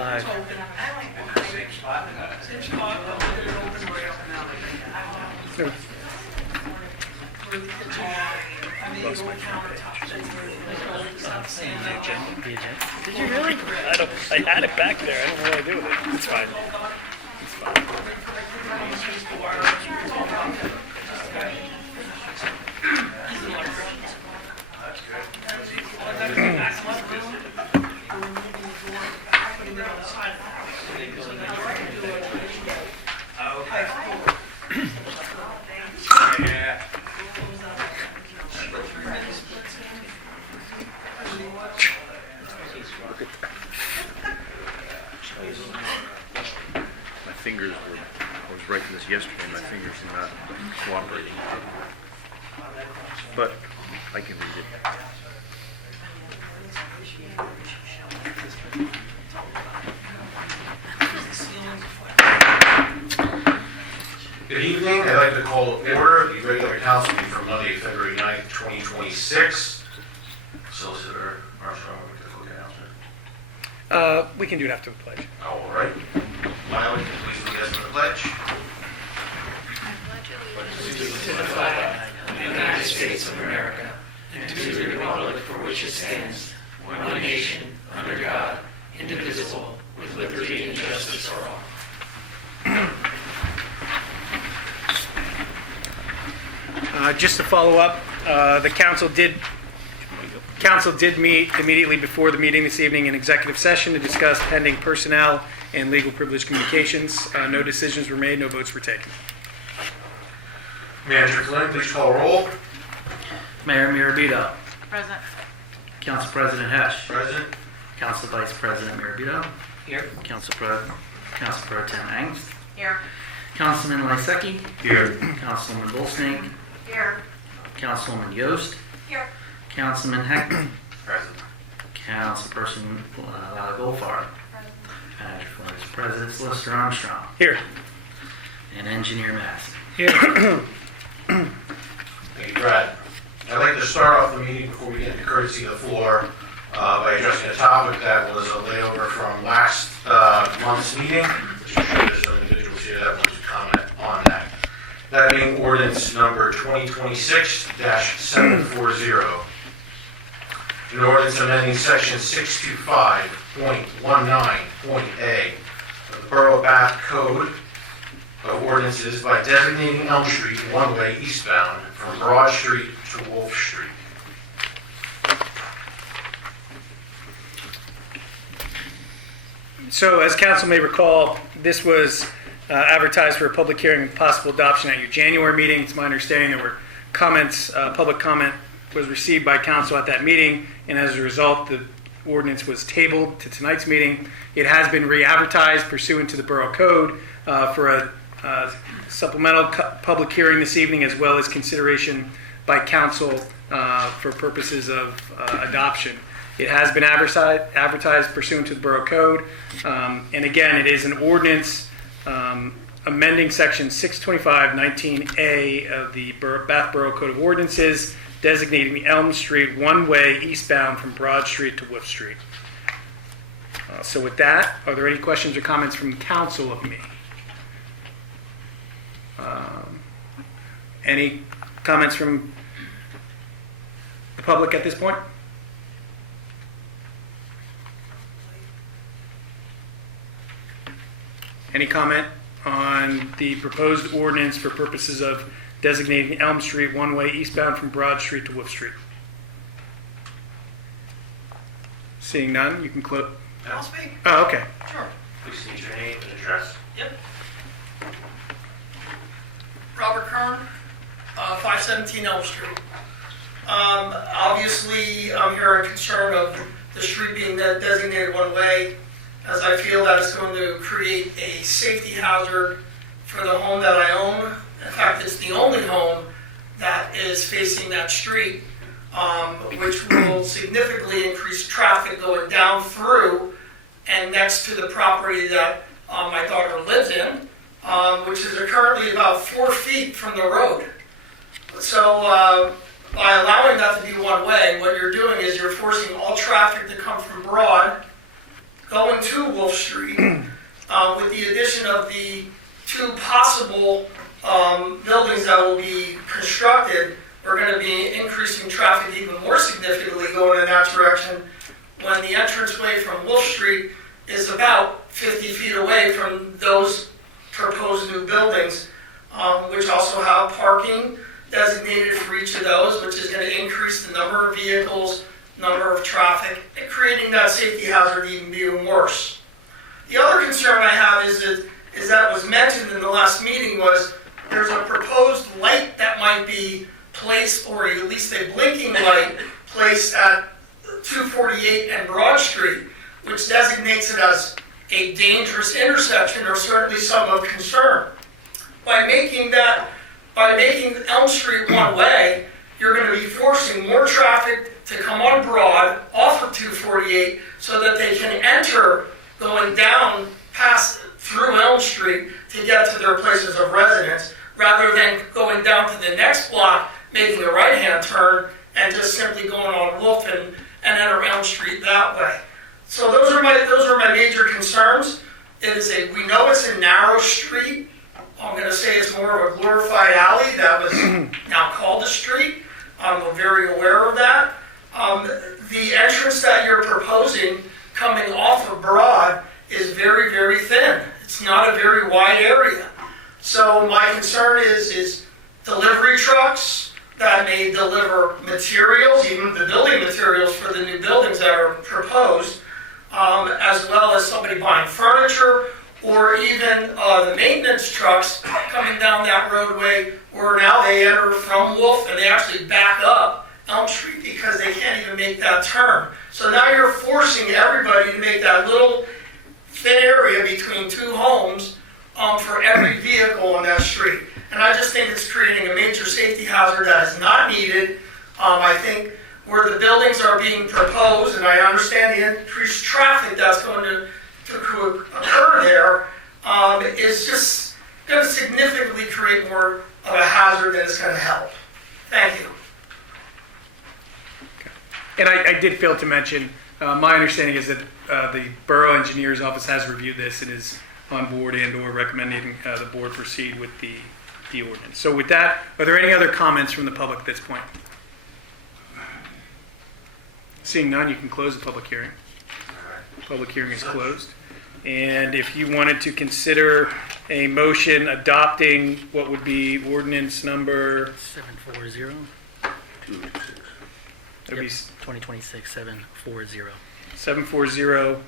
live. Lost my front page. The agenda. Did you really? I had it back there. I don't know what to do with it. It's fine. It's fine. My fingers were, I was writing this yesterday, my fingers are not cooperating. But I can read it. Good evening. I'd like to call to order the regular council meeting for Monday, February 9th, 2026. Solicitor Armstrong, would you like to announcement? We can do it after the pledge. All right. Miley, please lead us in the pledge. To the flag of the United States of America, and to the republic for which it stands, one nation, under God, indivisible, with liberty and justice for all. Just to follow up, the council did meet immediately before the meeting this evening in executive session to discuss pending personnel and legal privilege communications. No decisions were made, no votes were taken. Manager Flynn, please call roll. Mayor Mirabito. Present. Council President Hesh. President. Council Vice President Mirabito. Here. Council Pro Tem Angst. Here. Councilman Lysecki. Here. Councilman Bullsnake. Here. Councilwoman Yost. Here. Councilman Heckman. Present. Councilperson Goldfarb. Manager Flynn is President. Solicitor Armstrong. Here. And Engineer Massey. Here. Thank you, Brad. I'd like to start off the meeting before we get to courtesy of the floor by addressing a topic that was a layover from last month's meeting. I'm sure there's some individuals here that want to comment on that. That being ordinance number 2026-740. An ordinance amending section 625.19.a of the Borough Bath Code of Ordinances by designating Elm Street one-way eastbound from Broad Street to Wolf Street. So, as council may recall, this was advertised for a public hearing and possible adoption at your January meeting. It's my understanding there were comments, public comment was received by council at that meeting, and as a result, the ordinance was tabled to tonight's meeting. It has been re-advertised pursuant to the Borough Code for a supplemental public hearing this evening, as well as consideration by council for purposes of adoption. It has been advertised pursuant to the Borough Code, and again, it is an ordinance amending section 625.19a of the Bath Borough Code of Ordinances, designating the Elm Street one-way eastbound from Broad Street to Wolf Street. So with that, are there any questions or comments from council of me? Any comments from the public at this point? Any comment on the proposed ordinance for purposes of designating Elm Street one-way eastbound from Broad Street to Wolf Street? Seeing none, you can close. I'll speak. Oh, okay. Sure. Please state your name and address. Yep. Robert Kern, 517 Elm Street. Obviously, I'm here in concern of the street being designated one way, as I feel that it's going to create a safety hazard for the home that I own. In fact, it's the only home that is facing that street, which will significantly increase traffic going down through and next to the property that my daughter lives in, which is currently about 4 feet from the road. So by allowing that to be one way, what you're doing is you're forcing all traffic to come from Broad going to Wolf Street, with the addition of the two possible buildings that will be constructed, we're going to be increasing traffic even more significantly going in that direction when the entranceway from Wolf Street is about 50 feet away from those proposed new buildings, which also have parking designated for each of those, which is going to increase the number of vehicles, number of traffic, and creating that safety hazard even worse. The other concern I have is that was mentioned in the last meeting was there's a proposed light that might be placed, or at least a blinking light placed at 248 and Broad Street, which designates it as a dangerous intersection, or certainly some of concern. By making Elm Street one way, you're going to be forcing more traffic to come on Broad off of 248 so that they can enter going down through Elm Street to get to their places of residence, rather than going down to the next block, making a right-hand turn, and just simply going on Wolf and enter Elm Street that way. So those are my major concerns. We know it's a narrow street. I'm going to say it's more of a glorified alley that was now called a street. I'm very aware of that. The entrance that you're proposing coming off of Broad is very, very thin. It's not a very wide area. So my concern is delivery trucks that may deliver materials, even the building materials for the new buildings that are proposed, as well as somebody buying furniture, or even the maintenance trucks coming down that roadway where now they enter from Wolf and they actually back up Elm Street because they can't even make that turn. So now you're forcing everybody to make that little thin area between two homes for every vehicle on that street. And I just think it's creating a major safety hazard that is not needed. I think where the buildings are being proposed, and I understand the increased traffic that's going to occur there, is just going to significantly create more of a hazard than it's going to help. Thank you. And I did fail to mention, my understanding is that the Borough Engineer's Office has reviewed this and is on board and/or recommending the board proceed with the ordinance. So with that, are there any other comments from the public at this point? Seeing none, you can close the public hearing. Public hearing is closed. And if you wanted to consider a motion adopting what would be ordinance number 740. It would be 2026 740. 740,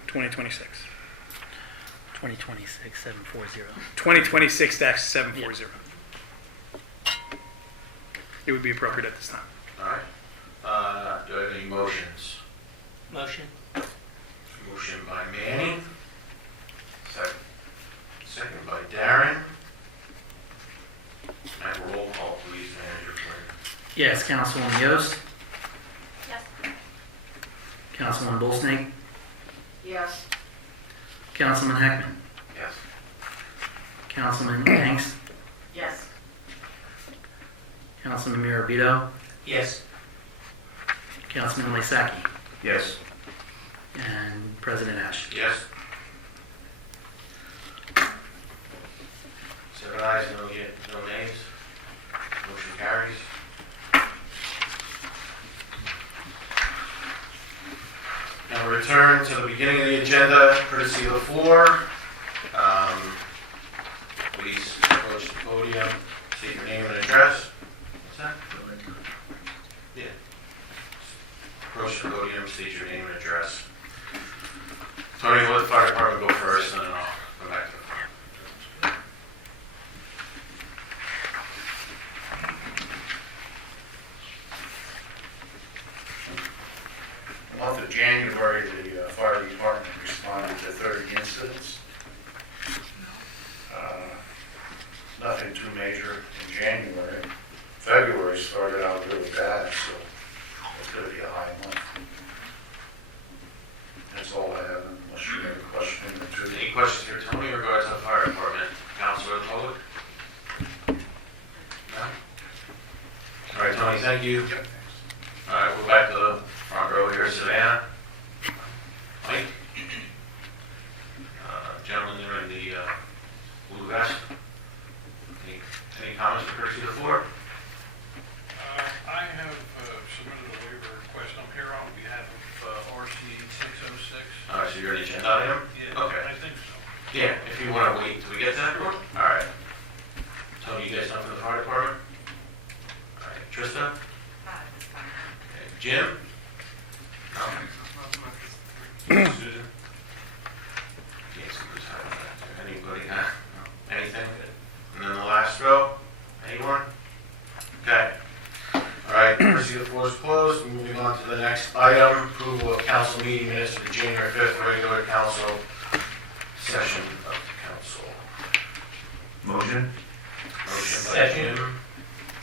2026. 2026 740. 2026-740. It would be appropriate at this time. All right. Do I have any motions? Motion. Motion by Manny. Second by Darren. And roll call, please, Manager Clerk. Yes, Councilwoman Yost. Yes. Councilwoman Bullsnake. Yes. Councilman Heckman. Yes. Councilman Hanks. Yes. Councilman Mirabito. Yes. Councilman Lysaki. Yes. And President Ash. Yes. 7 ayes, no nays. Motion carries. Now we return to the beginning of the agenda, courtesy of the floor. Please approach the podium, state your name and address. What's that? Yeah. Approach the podium, state your name and address. Tony, let the fire department go first, and then I'll come back to the front. The month of January, the fire department responded to 30 incidents. Nothing too major in January. February started out really bad, so it's going to be a high month. That's all I have, unless you have a question or two. Any questions for Tony in regards to the fire department? Council or the public? No? All right, Tony, thank you. Yep, All right, we're back to the front row here, Savannah. Mike? PennVEST. Any comments for courtesy of the floor? I have submitted a waiver request. I'm here on behalf of RC 606. All right, so you're an agenda item? Yeah, Okay. I think so. Yeah, if you want to wait till we get to that. All right. Tony, you guys done for the fire department? All right, Trista? Okay. Jim? No? Susan? Yes, who's having that? Anybody? No. Anything? And then the last row? Anyone? Okay. All right, proceed the floor is closed. Moving on to the next item, approval of council meeting minutes for the January 5th regular council session of the council. Motion? Motion by Jim,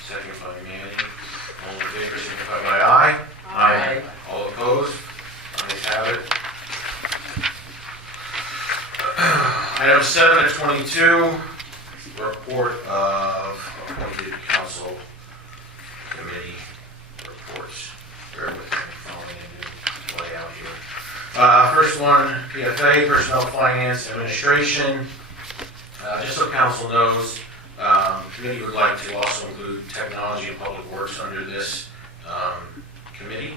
second by Manny. All in favor, signify by aye. Aye. All opposed? Ayes have it. Item 7 of 22, report of appointed council committee reports. Bear with me, following a new layout here. First one, PFA, Personnel Finance Administration. Just so council knows, the committee would like to also include technology and public works under this committee.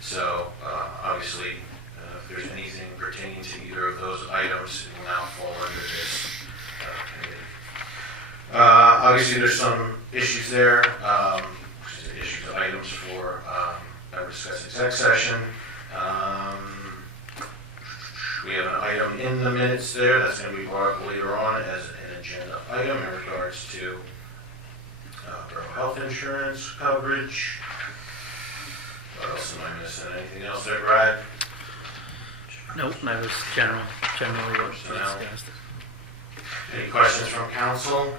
So obviously, if there's anything pertaining to either of those items, it will now fall under this committee. Obviously, there's some issues there, items for that we're discussing exec session. We have an item in the minutes there that's going to be brought up later on as an agenda item in regards to Borough health insurance coverage. What else am I missing? Anything else there, Brad? Nope, that was generally what was Personnel. discussed. Any questions from council?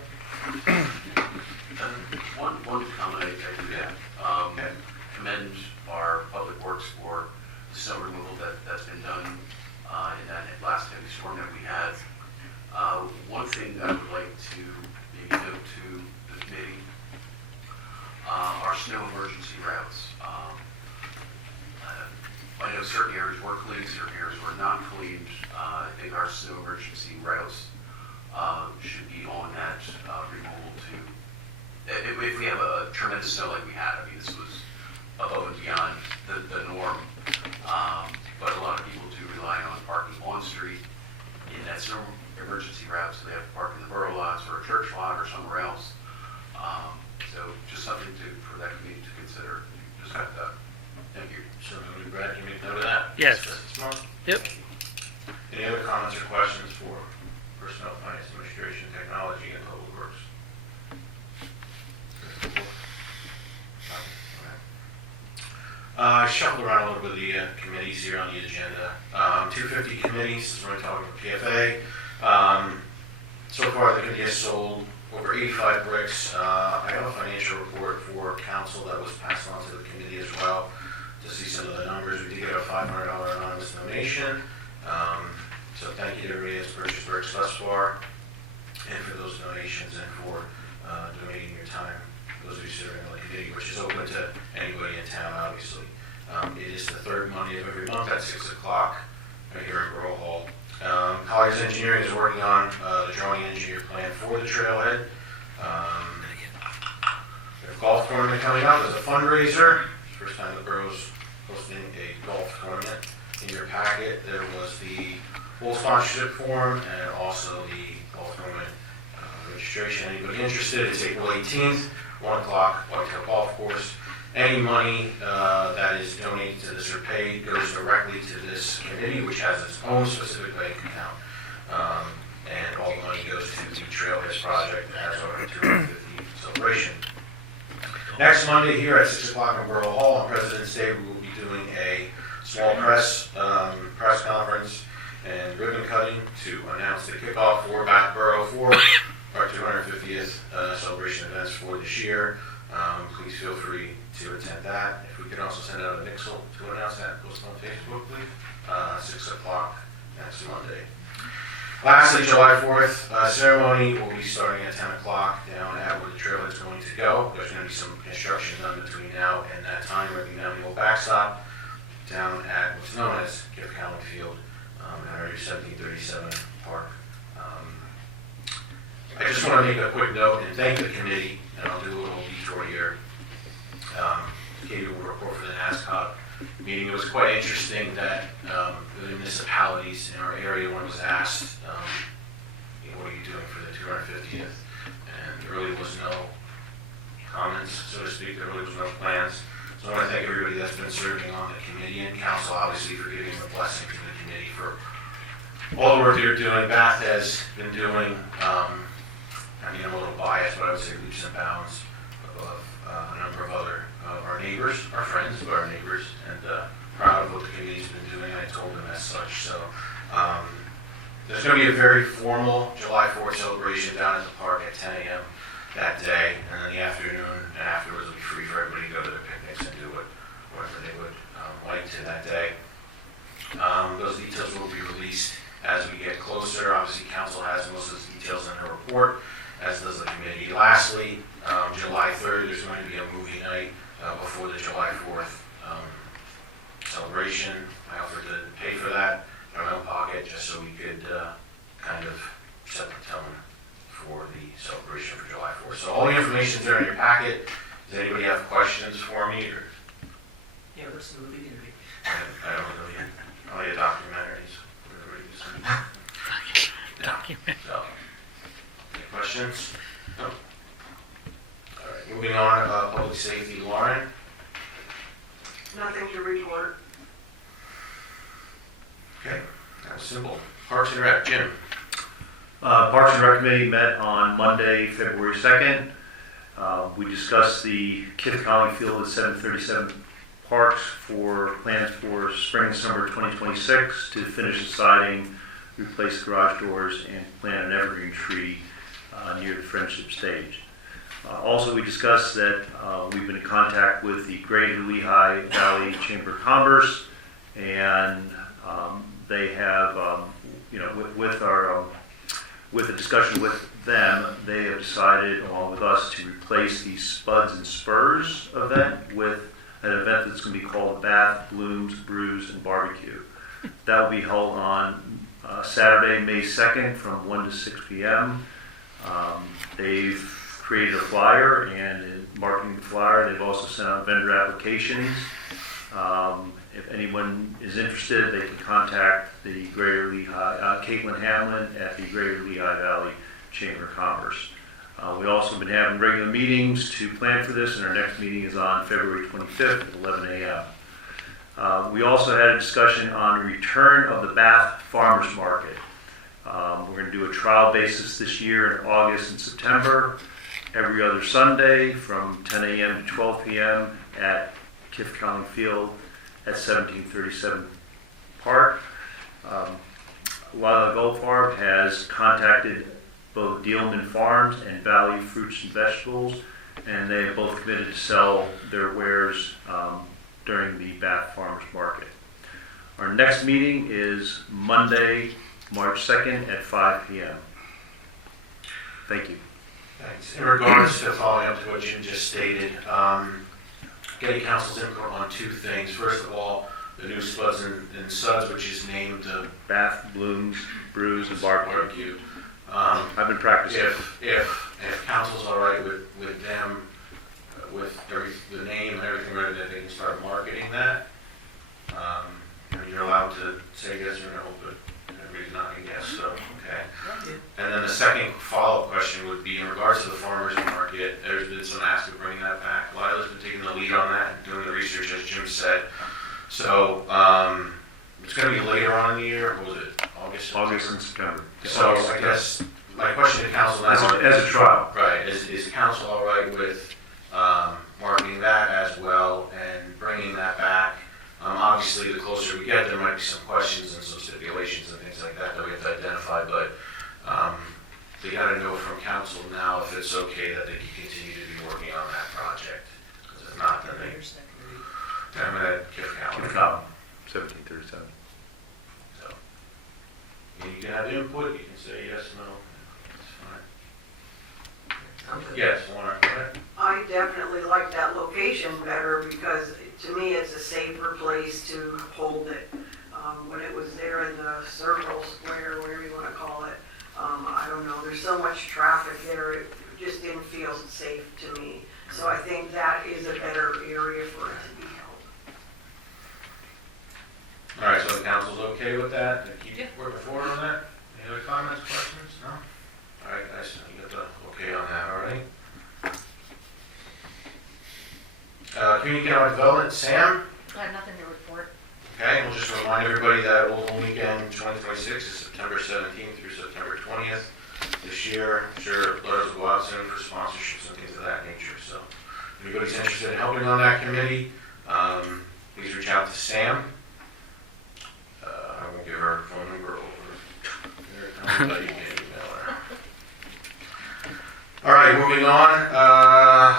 One comment I do have, commend our public works for the snow removal that's been done in that last heavy storm that we had. One thing I would like to maybe note to the committee, our snow emergency routes. I know certain areas were cleaned, certain areas were not cleaned. I think our snow emergency routes should be on that removal too. If we have a tremendous snow like we had, I mean, this was above and beyond the norm. But a lot of people do rely on parking on street in that snow emergency route, so they have to park in the borough lots or a church lot or somewhere else. So just something for that community to consider. Just got that. Thank you. So, Brad, can you make note of that? Yes. Discuss this month? Yep. Any other comments or questions for Personnel Finance Administration, Technology, and Public Works? I shuffled around a little bit of the committees here on the agenda. 250 committees, this is what we're talking about PFA. So far, the committee has sold over 85 bricks. I have a financial report for council that was passed on to the committee as well to see some of the numbers. We did get a $500 anonymous donation. So thank you to everybody that's purchased bricks thus far, and for those donations and for donating your time, those of you serving on the committee, which is open to anybody in town, obviously. It is the third Monday of every month at 6 o'clock here in Borough Hall. Colliers Engineering is working on the drawing engineer plan for the trailhead. We have a golf tournament coming up as a fundraiser. First time the borough's hosting a golf tournament. In your packet, there was the full sponsorship form and also the golf tournament registration. Anybody interested? It's April 18th, 1 o'clock, Whitetail Golf Course. Any money that is donated to this or paid goes directly to this committee, which has its own specific bank account. And all the money goes to the Trailhead Project as our 250th celebration. Next Monday here at 6 o'clock in Borough Hall on President's Day, we will be doing a small press conference and ribbon cutting to announce the kickoff for Back Borough for our 250th celebration events for this year. Please feel free to attend that. If we could also send out a nixle to announce that, post on Facebook, please. 6 o'clock next Monday. Lastly, July 4th ceremony will be starting at 10 o'clock down at where the trailhead is going to go. There's going to be some construction done between now and that time, ripping down the old backstop down at what's known as Ciff Cowling Field, in 1737 Park. I just want to make a quick note and thank the committee, and I'll do a little detour here. Katie will report for the NASCOG meeting. It was quite interesting that the municipalities in our area, one was asked, what are you doing for the 250th? And there really was no comments, so to speak. There really was no plans. So I want to thank everybody that's been serving on the committee and council, obviously, for giving the blessing to the committee for all the work they're doing. Bath has been doing, I'm a little biased, but I would say leaps and bounds above a number of other our neighbors, our friends, but our neighbors, and proud of what the committee's been doing. I told them as such. So there's going to be a very formal July 4th celebration down at the park at 10 a.m. that day, and then the afternoon and afterwards will be free for everybody to go to their picnics and do whatever they would like to that day. Those details will be released as we get closer. Obviously, council has most of those details in their report, as does the committee. Lastly, July 3rd, there's going to be a movie night before the July 4th celebration. I offered to pay for that in my own pocket just so we could kind of set the tone for the celebration for July 4th. So all the information's there in your packet. Does anybody have questions for me? Or Yeah, what's the movie going to be? I don't know yet. Only documentaries. So, any questions? No? All right, moving on, public safety, Lauren. Nothing to report. Okay, that was simple. Parks and Rec, Jim. Parks and Rec Committee met on Monday, February 2nd. We discussed the Ciff Cowling field at 737 Parks for plans for spring and summer 2026 to finish the siding, replace garage doors, and plant an evergreen tree near the Friendship Stage. Also, we discussed that we've been in contact with the Greater Lehigh Valley Chamber of Commerce, and they have, with the discussion with them, they have decided, along with us, to replace the Spuds and Spurs event with an event that's going to be called Bath, Blooms, Brews, and Barbecue. That will be held on Saturday, May 2nd from 1 to 6 p.m. They've created a flyer, and in marketing the flyer, they've also sent out vendor applications. If anyone is interested, they can contact the Greater Lehigh, Caitlin Hamlin at the Greater Lehigh Valley Chamber of Commerce. We also have been having regular meetings to plan for this, and our next meeting is on February 25th at 11 a.m. We also had a discussion on return of the Bath Farmers Market. We're going to do a trial basis this year in August and September, every other Sunday from 10 a.m. to 12 p.m. at Ciff Cowling Field at 1737 Park. Lila Goldfarb has contacted both Dealman Farms and Valley Fruits and Vegetables, and they have both committed to sell their wares during the Bath Farmers Market. Our next meeting is Monday, March 2nd at 5 p.m. Thank you. Thanks. In regards to following up to what Jim just stated, getting council's input on two things. First of all, the new Spuds and Suds, which is named Bath, Blooms, Brews, and Barbecue. Barbecue. I've been practicing. If council's all right with them, with the name and everything ready, that they can start marketing that. You're allowed to say yes or no, but everybody's not a yes, so, okay. And then the second follow-up question would be in regards to the farmers market. There's been some ask of bringing that back. Lila's been taking the lead on that and doing the research, as Jim said. So it's going to be later on in the year. What was it? August and September. So I guess my question to council now As a trial. Right, is council all right with marketing that as well and bringing that back? Obviously, the closer we get, there might be some questions and some stipulations and things like that we have to identify, but they got to know from council now if it's okay that they can continue to be working on that project. Because if not, then they... I'm going to Ciff Cowling. 1737. So, you can have input, you can say yes, no, it's fine. Yes, Lauren, go ahead. I definitely like that location better because to me it's a safer place to hold it. When it was there in the circle square, whatever you want to call it, I don't know, there's there's so much traffic there, it just didn't feel safe to me. So I think that is a better area for it to be held. All right, so the council's okay with that? To keep working forward on that? Any other comments, questions? No? All right, guys, you got the okay on that, all right? Community Economic Development, Sam? I have nothing to report. Okay, we'll just remind everybody that Old Home Weekend 2026 is September 17th through September 20th this year. I'm sure letters will go out soon for sponsorships and things of that nature. So if anybody's interested in helping on that committee, please reach out to Sam. I won't give her phone number over. But you can email her. All right, moving on.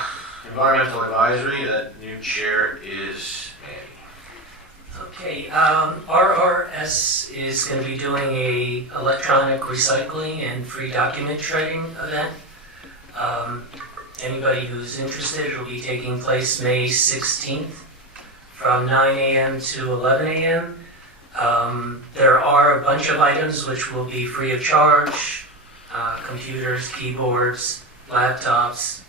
Environmental Advisory, that new chair is Manny. Okay, RRS is going to be doing a electronic recycling and free document shredding event. Anybody who's interested, it will be taking place May 16th from 9 a.m. to 11 a.m. There are a bunch of items which will be free of charge, computers, keyboards, laptops.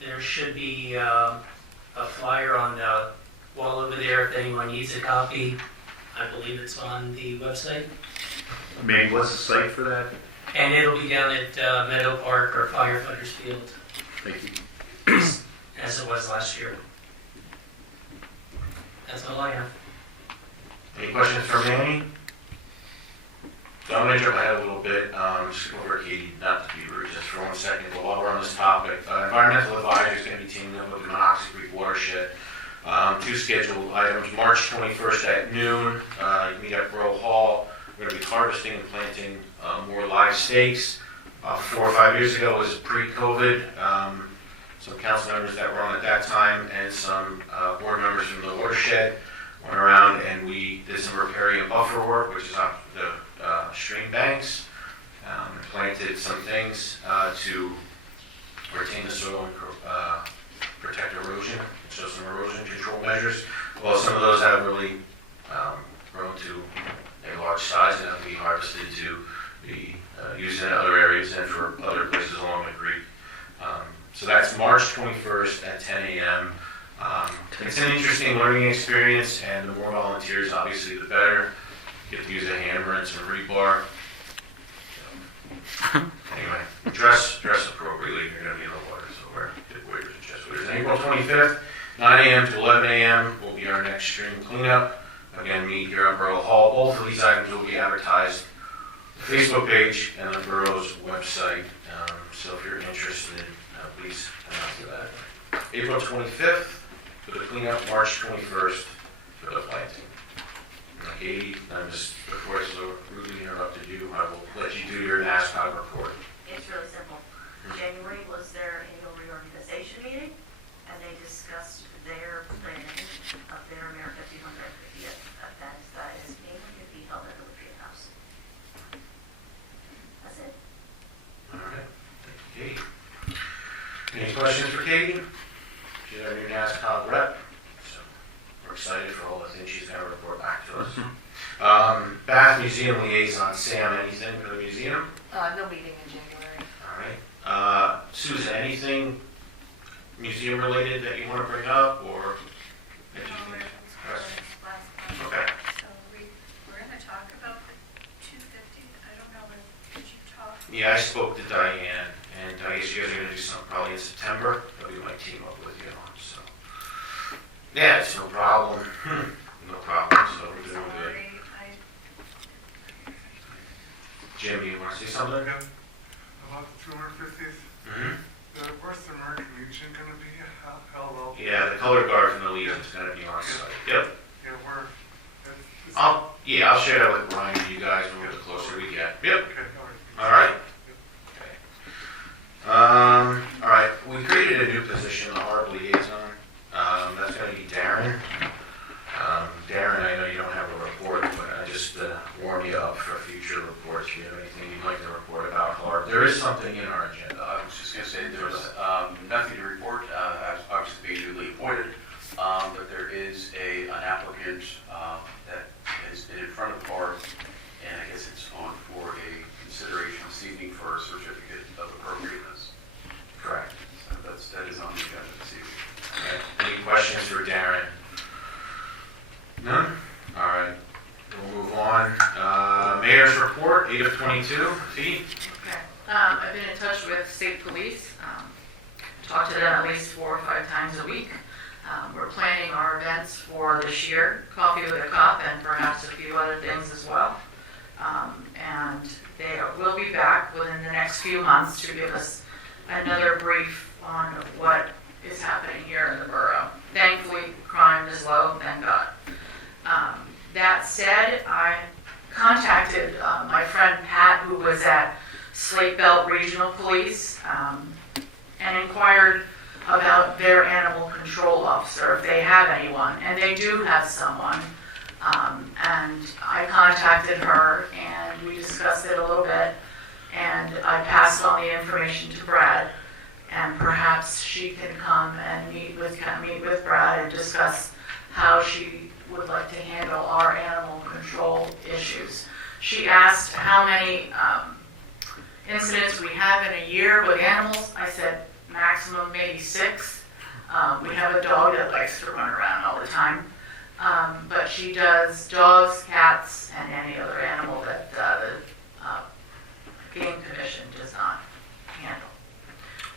There should be a flyer on the wall over there if anyone needs a copy. I believe it's on the website. Maybe what's the site for that? And it'll be down at Meadow Park or Firefighters Field, Thank you. as it was last year. That's all I have. Any questions for Manny? So I'm going to jump ahead a little bit, just over Katie, not to be rude, just for 1 second, but while we're on this topic, Environmental Advisory is going to be teaming up with the Monocacy Creek Watershed. 2 scheduled items, March 21st at noon, you meet at Borough Hall. We're going to be harvesting and planting more live stakes. 4 or 5 years ago was pre-COVID. Some council members that were on at that time and some board members from the watershed went around and we did some riparian buffer work, which is on the stream banks, and planted some things to retain the soil and protect erosion, so some erosion control measures. Well, some of those have really grown to a large size and have been harvested to be used in other areas and for other places along the creek. So that's March 21st at 10 a.m. It's an interesting learning experience, and the more volunteers, obviously, the better. Get to use a hammer and some rebar. Anyway, dress appropriately. You're going to be in the water, so wear good waders and chest waders. And April 25th, 9 a.m. to 11 a.m. will be our next stream cleanup. Again, meet here at Borough Hall. Both of these items will be advertised on the Facebook page and the Borough's website. So if you're interested, please announce that. April 25th for the cleanup, March 21st for the planting. Katie, I'm just, before I so rudely interrupted you, I will let you do your NASCAR report. It's really simple. January was their annual reorganization meeting, and they discussed their planning of their America 250th event that is mainly going to be held at the Recruitment House. That's it. All right, thank you, Katie. Any questions for Katie? She's our new NASCAR rep, so we're excited for all the things she's going to report back to us. Bath Museum Liaison, Sam, anything for the museum? No meeting in January. All right. Susan, anything museum related that you want to bring up or? that you think- Okay. So we're going to talk about the 250. I don't know, did you talk? Yeah, I spoke to Diane, and I guess you guys are going to do something probably in September that we might team up with you on. So, yeah, it's no problem. No problem. So we're doing good. Sorry, Jim, you want to say something? About the 250th, Mm-hmm. where's the American Legion gonna be held up? Yeah, the color guard from the Legion's going to be on site. Yep. Yeah, where? I'll share that with Brian and you guys when we're the closer we get. Yep. Okay, All right. Okay. All right. We created a new position, the Harb Liaison. That's going to be Darren. Darren, I know you don't have a report, but I just warm you up for future reports. If you have anything you'd like to report about Harb, there is something in our agenda. I was just going to say there was nothing to report, as obviously being newly appointed, but there is an applicant that has been in front of the board, and I guess it's on for a consideration this evening for a 22, Fee? Okay. I've been in touch with state police, talked to them at least 4 or 5 times a week. We're planning our events for this year, Coffee with a Cop, and perhaps a few other things as well. And they will be back within the next few months to give us another brief on what is happening here in the borough. Thankfully, crime is low, thank God. That said, I contacted my friend Pat, who was at Slate Belt Regional Police, and inquired about their animal control officer, if they have anyone, and they do have someone. And I contacted her, and we discussed it a little bit, and I passed on the information to Brad, and perhaps she can come and meet with Brad and discuss how she would like to handle our animal control issues. She asked how many incidents we have in a year with animals. I said maximum maybe 6. We have a dog that likes to run around all the time. But she does dogs, cats, and any other animal that the Game Commission does not handle.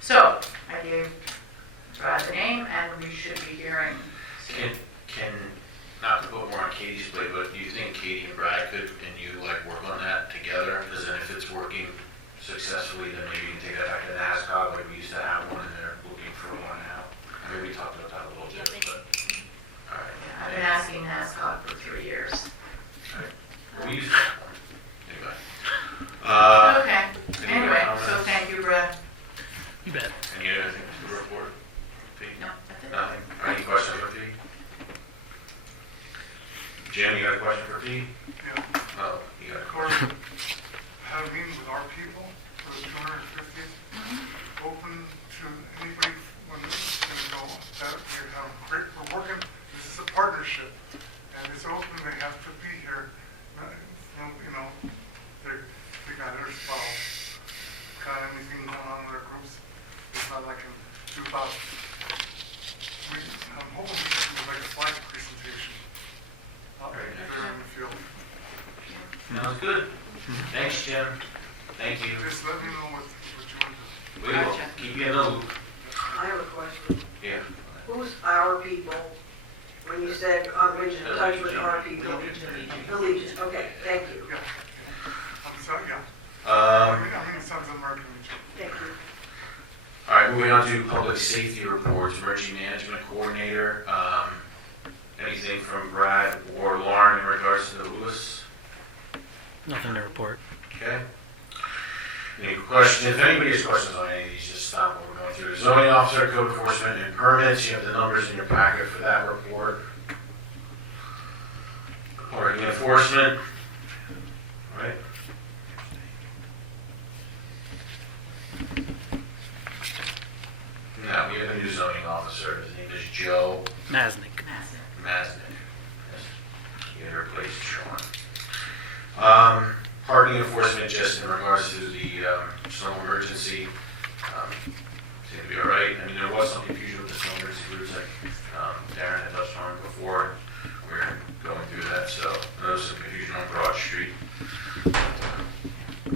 So I gave Brad the name, and we should be hearing soon. Can, not to put more on Katie's plate, but do you think Katie and Brad could, and you work on that together? Because then if it's working successfully, then maybe you can take that back to NASCAR, like we used to have one, and they're looking for one now. I mean, we talked about that a little bit, but, all right. I've been asking NASCAR for 3 years. We used to have one. Anyway. Okay. Any Anyway, comments? so thank you, Brad. You bet. Any other things to report? Pete? No, that's it. Nothing? Any questions for Pete? Jim, you got a question for Pete? Yeah, Oh, you got a of question? course, had a meeting with our people for the 250th, open to anybody when it's gonna go, that we have great, we're working, this is a partnership, and it's open, they have to be here, you know, they got their spouse, got anything going on in their groups, it's not like in 2000. I'm hoping we can do like a slide presentation out there in the field. Sounds good. Thanks, Jim. Thank you. Just let me know what you want to do. We will keep you in the loop. I have a question. Yeah. Who's our people? When you said, we're in touch with our people? The Legion, okay, thank you. Yeah. I'm sorry, yeah. Um, I mean, it sounds American Legion. Thank you. All right, moving on to public safety reports, emergency management coordinator. Anything from Brad or Lauren in regards to Lewis? Nothing to report. Okay. Any questions? If anybody has questions on any of these, just stop what we're going through. Zoning officer, code enforcement, and permits. You have the numbers in your packet for that report. Parking enforcement. All right. Now, we have a new zoning officer. His name is Joe Masnick. Masnick. You had replaced Sean. Parking enforcement, just in regards to the snow emergency, seemed to be all right. I mean, there was some confusion with the snow emergency routes, like Darren had touched on before. We were going through that, so there was some confusion on Broad Street.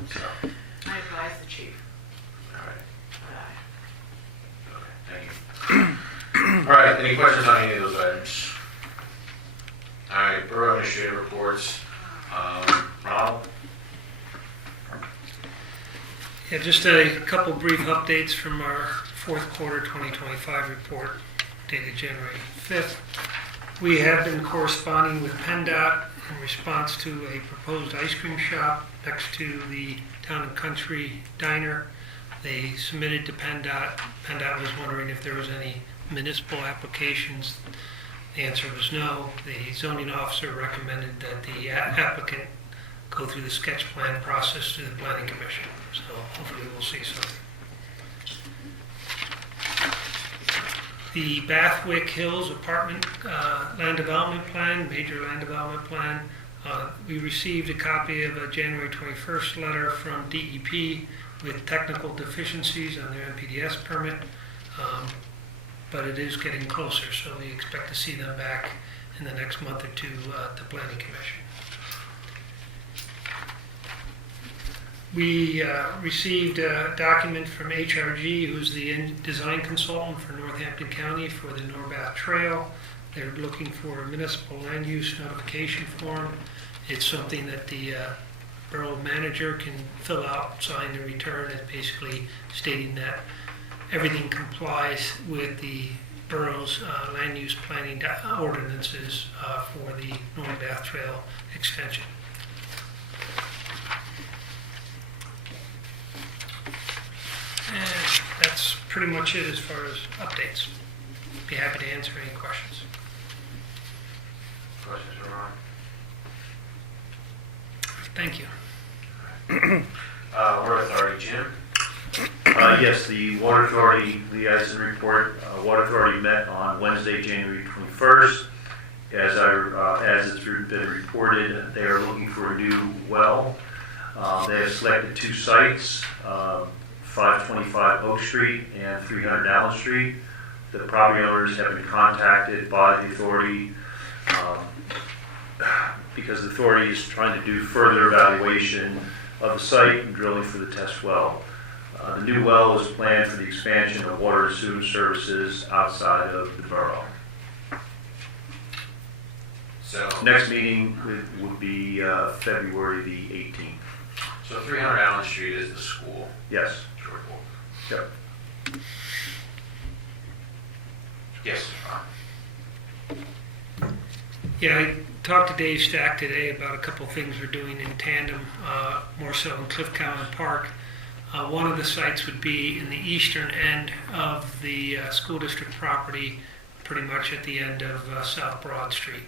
So, I advise the chief. all right. Okay, thank you. All right, any questions on any of those items? All right, Borough Administrative reports. Ronald? Yeah, just a couple brief updates from our fourth quarter 2025 report dated January 5th. We have been corresponding with PennDOT in response to a proposed ice cream shop next to the Town and Country Diner. They submitted to PennDOT. PennDOT was wondering if there was any municipal applications. The answer was no. The zoning officer recommended that the applicant go through the sketch plan process through the planning commission. So hopefully we'll see something. The Bathwick Hills apartment land development plan, major land development plan, we received a copy of a January 21st letter from DEP with technical deficiencies on their NPDS permit, but it is getting closer, so we expect to see them back in the next month or two to Planning Commission. We received a document from HRG, who's the design consultant for Northampton County for the Norbath Trail. They're looking for a municipal land use notification form. It's something that the borough manager can fill out, sign, and return. It's basically stating that everything complies with the borough's land use planning ordinances for the Norbath Trail extension. And that's pretty much it as far as updates. Be happy to answer any questions. Questions for Ron? Thank you. Water Authority, Jim? Yes, the Water Authority liaison report. Water Authority met on Wednesday, January 21st. As it's been reported, they are looking for a new well. They have selected two sites, 525 Oak Street and 300 Allen Street. The property owners have been contacted by the authority because the authority is trying to do further evaluation of the site and drilling for the test well. The new well is planned for the expansion of water and sewer services outside of the borough. So, Next meeting would be February the 18th. so 300 Allen Street is the school. Yes. Short walk. Yep. Yes, Ron? Yeah, I talked to Dave Stack today about a couple things we're doing in tandem, more so in Ciff Cowling Park. One of the sites would be in the eastern end of the school district property, pretty much at the end of South Broad Street,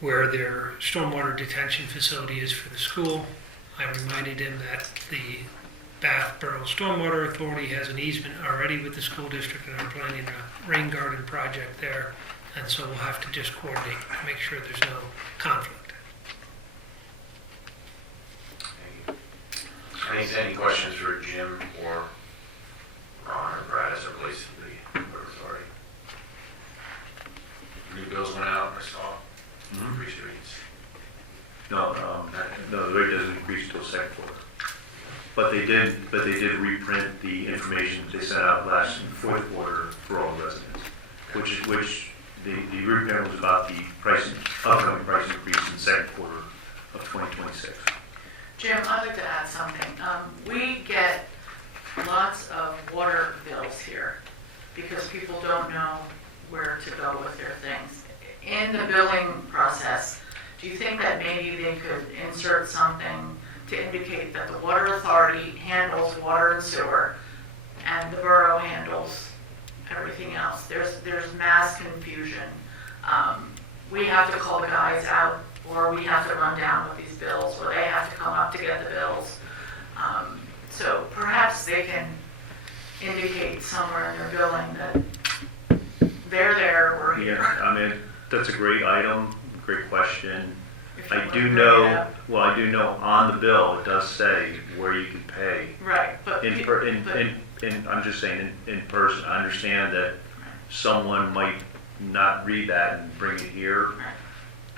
where their stormwater detention facility is for the school. I reminded him that the Bath Borough Stormwater Authority has an easement already with the school district and are planning a rain garden project there. And so we'll have to just coordinate to make sure there's no conflict. Any questions for Jim or Ron or Brad as it relates to the Water Authority? New bills went out, I saw. Increased rates. No, the rate doesn't increase until second quarter. But they did reprint the information they sent out last in the fourth quarter for all residents, which the reprint was about the upcoming price increase in the second quarter of 2026. Jim, I'd like to add something. We get lots of water bills here because people don't know where to go with their things. In the billing process, do you think that maybe they could insert something to indicate that the Water Authority handles water and sewer and the borough handles everything else? There's mass confusion. We have to call the guys out, or we have to run down with these bills, or they have to come up to get the bills. So perhaps they can indicate somewhere in their billing that they're there, we're here. Yeah, I mean, that's a great item, great question. If you I wanna do bring it know, up. well, I do know on the bill, it does say where you can pay. Right, but. I'm just saying, in person. I understand that someone might not read that and bring it here. Right.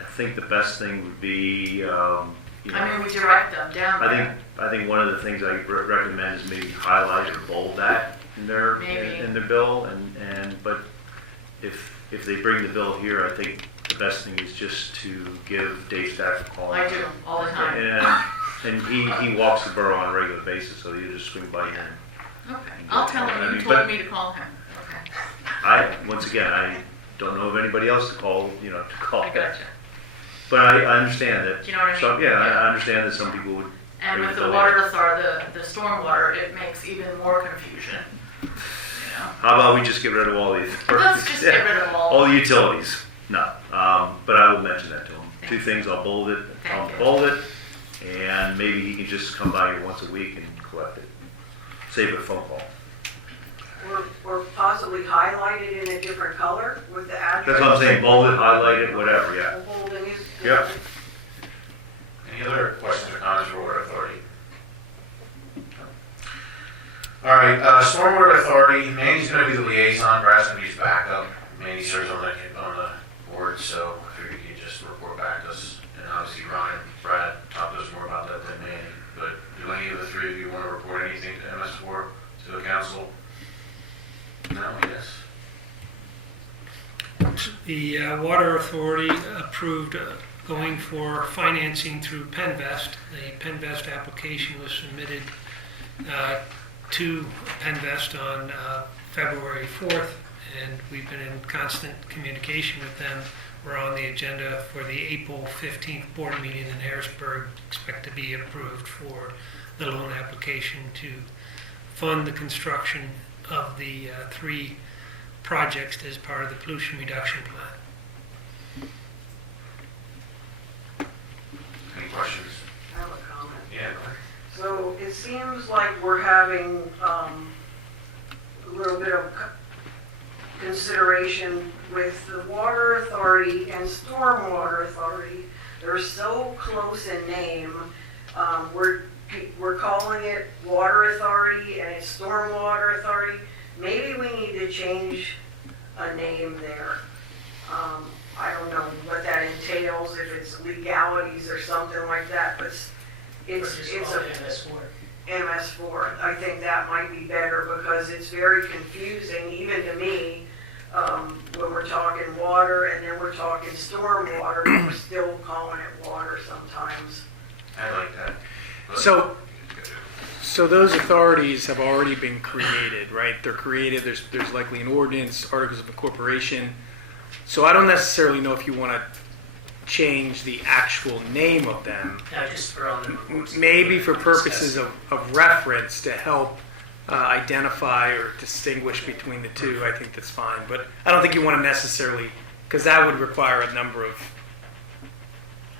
I think the best thing would be, I mean, we direct them down there. I think one of the things I recommend is maybe highlight or bold that in their bill, but if they bring the bill here, I think the best thing is just to give Dave Stack a call. I do, all the time. And he walks the borough on a regular basis, so you just swing by here. Okay, I'll tell him you told me to call him. Okay. Once again, I don't know of anybody else to call. I gotcha. But I understand that. Do you know what I mean? So, yeah, I understand that some people would. And bring with it the to water authority, the stormwater, it makes even more confusion. You know? How about we just get rid of all these? Let's just get rid of all the utilities. No, but I will mention that to him. Two things, I'll bold it, and maybe he can just come by here once a week and collect it. Save it a phone call. Or possibly highlight it in a different color with the address. That's what I'm saying, bold it, highlight it, whatever, yeah. Bolding is good. Yep. Any other questions or comments for Water Authority? All right, Stormwater Authority, Mandy's going to be the liaison, Brad's going to be his backup. Mandy serves on the board, so I figured you could just report back to us. And obviously Ron and Brad talked to us more about that than Mandy, but any of the three of you want to report anything to MS4, to the council? No, yes. The Water Authority approved going for financing through PennVEST. The PennVEST application was submitted to PennVEST on February 4th, and we've been in constant communication with them. We're on the agenda for the April 15th board meeting in Harrisburg. Expect to be approved for the loan application to fund the construction of the 3 projects as part of the pollution reduction plan. Any questions? I have a comment. Yeah, go ahead. So it seems like we're having a little bit of consideration with the Water Authority and Stormwater Authority. They're so close in name. We're calling it Water Authority and it's Stormwater Authority. Maybe we need to change a name there. I don't know what that entails, if it's legalities or something like that, but it's a MS4. I think that might be better because it's very confusing, even to me, when we're talking water and then we're talking stormwater, and we're still calling it water sometimes. I like that. So those authorities have already been created, right? They're created, there's likely an ordinance, articles of incorporation. So I don't necessarily know if you want to change the actual name of them. Yeah, just for all the reports. Maybe for purposes of reference to help identify or distinguish between the two, I think that's fine. But I don't think you want to necessarily, because that would require a number of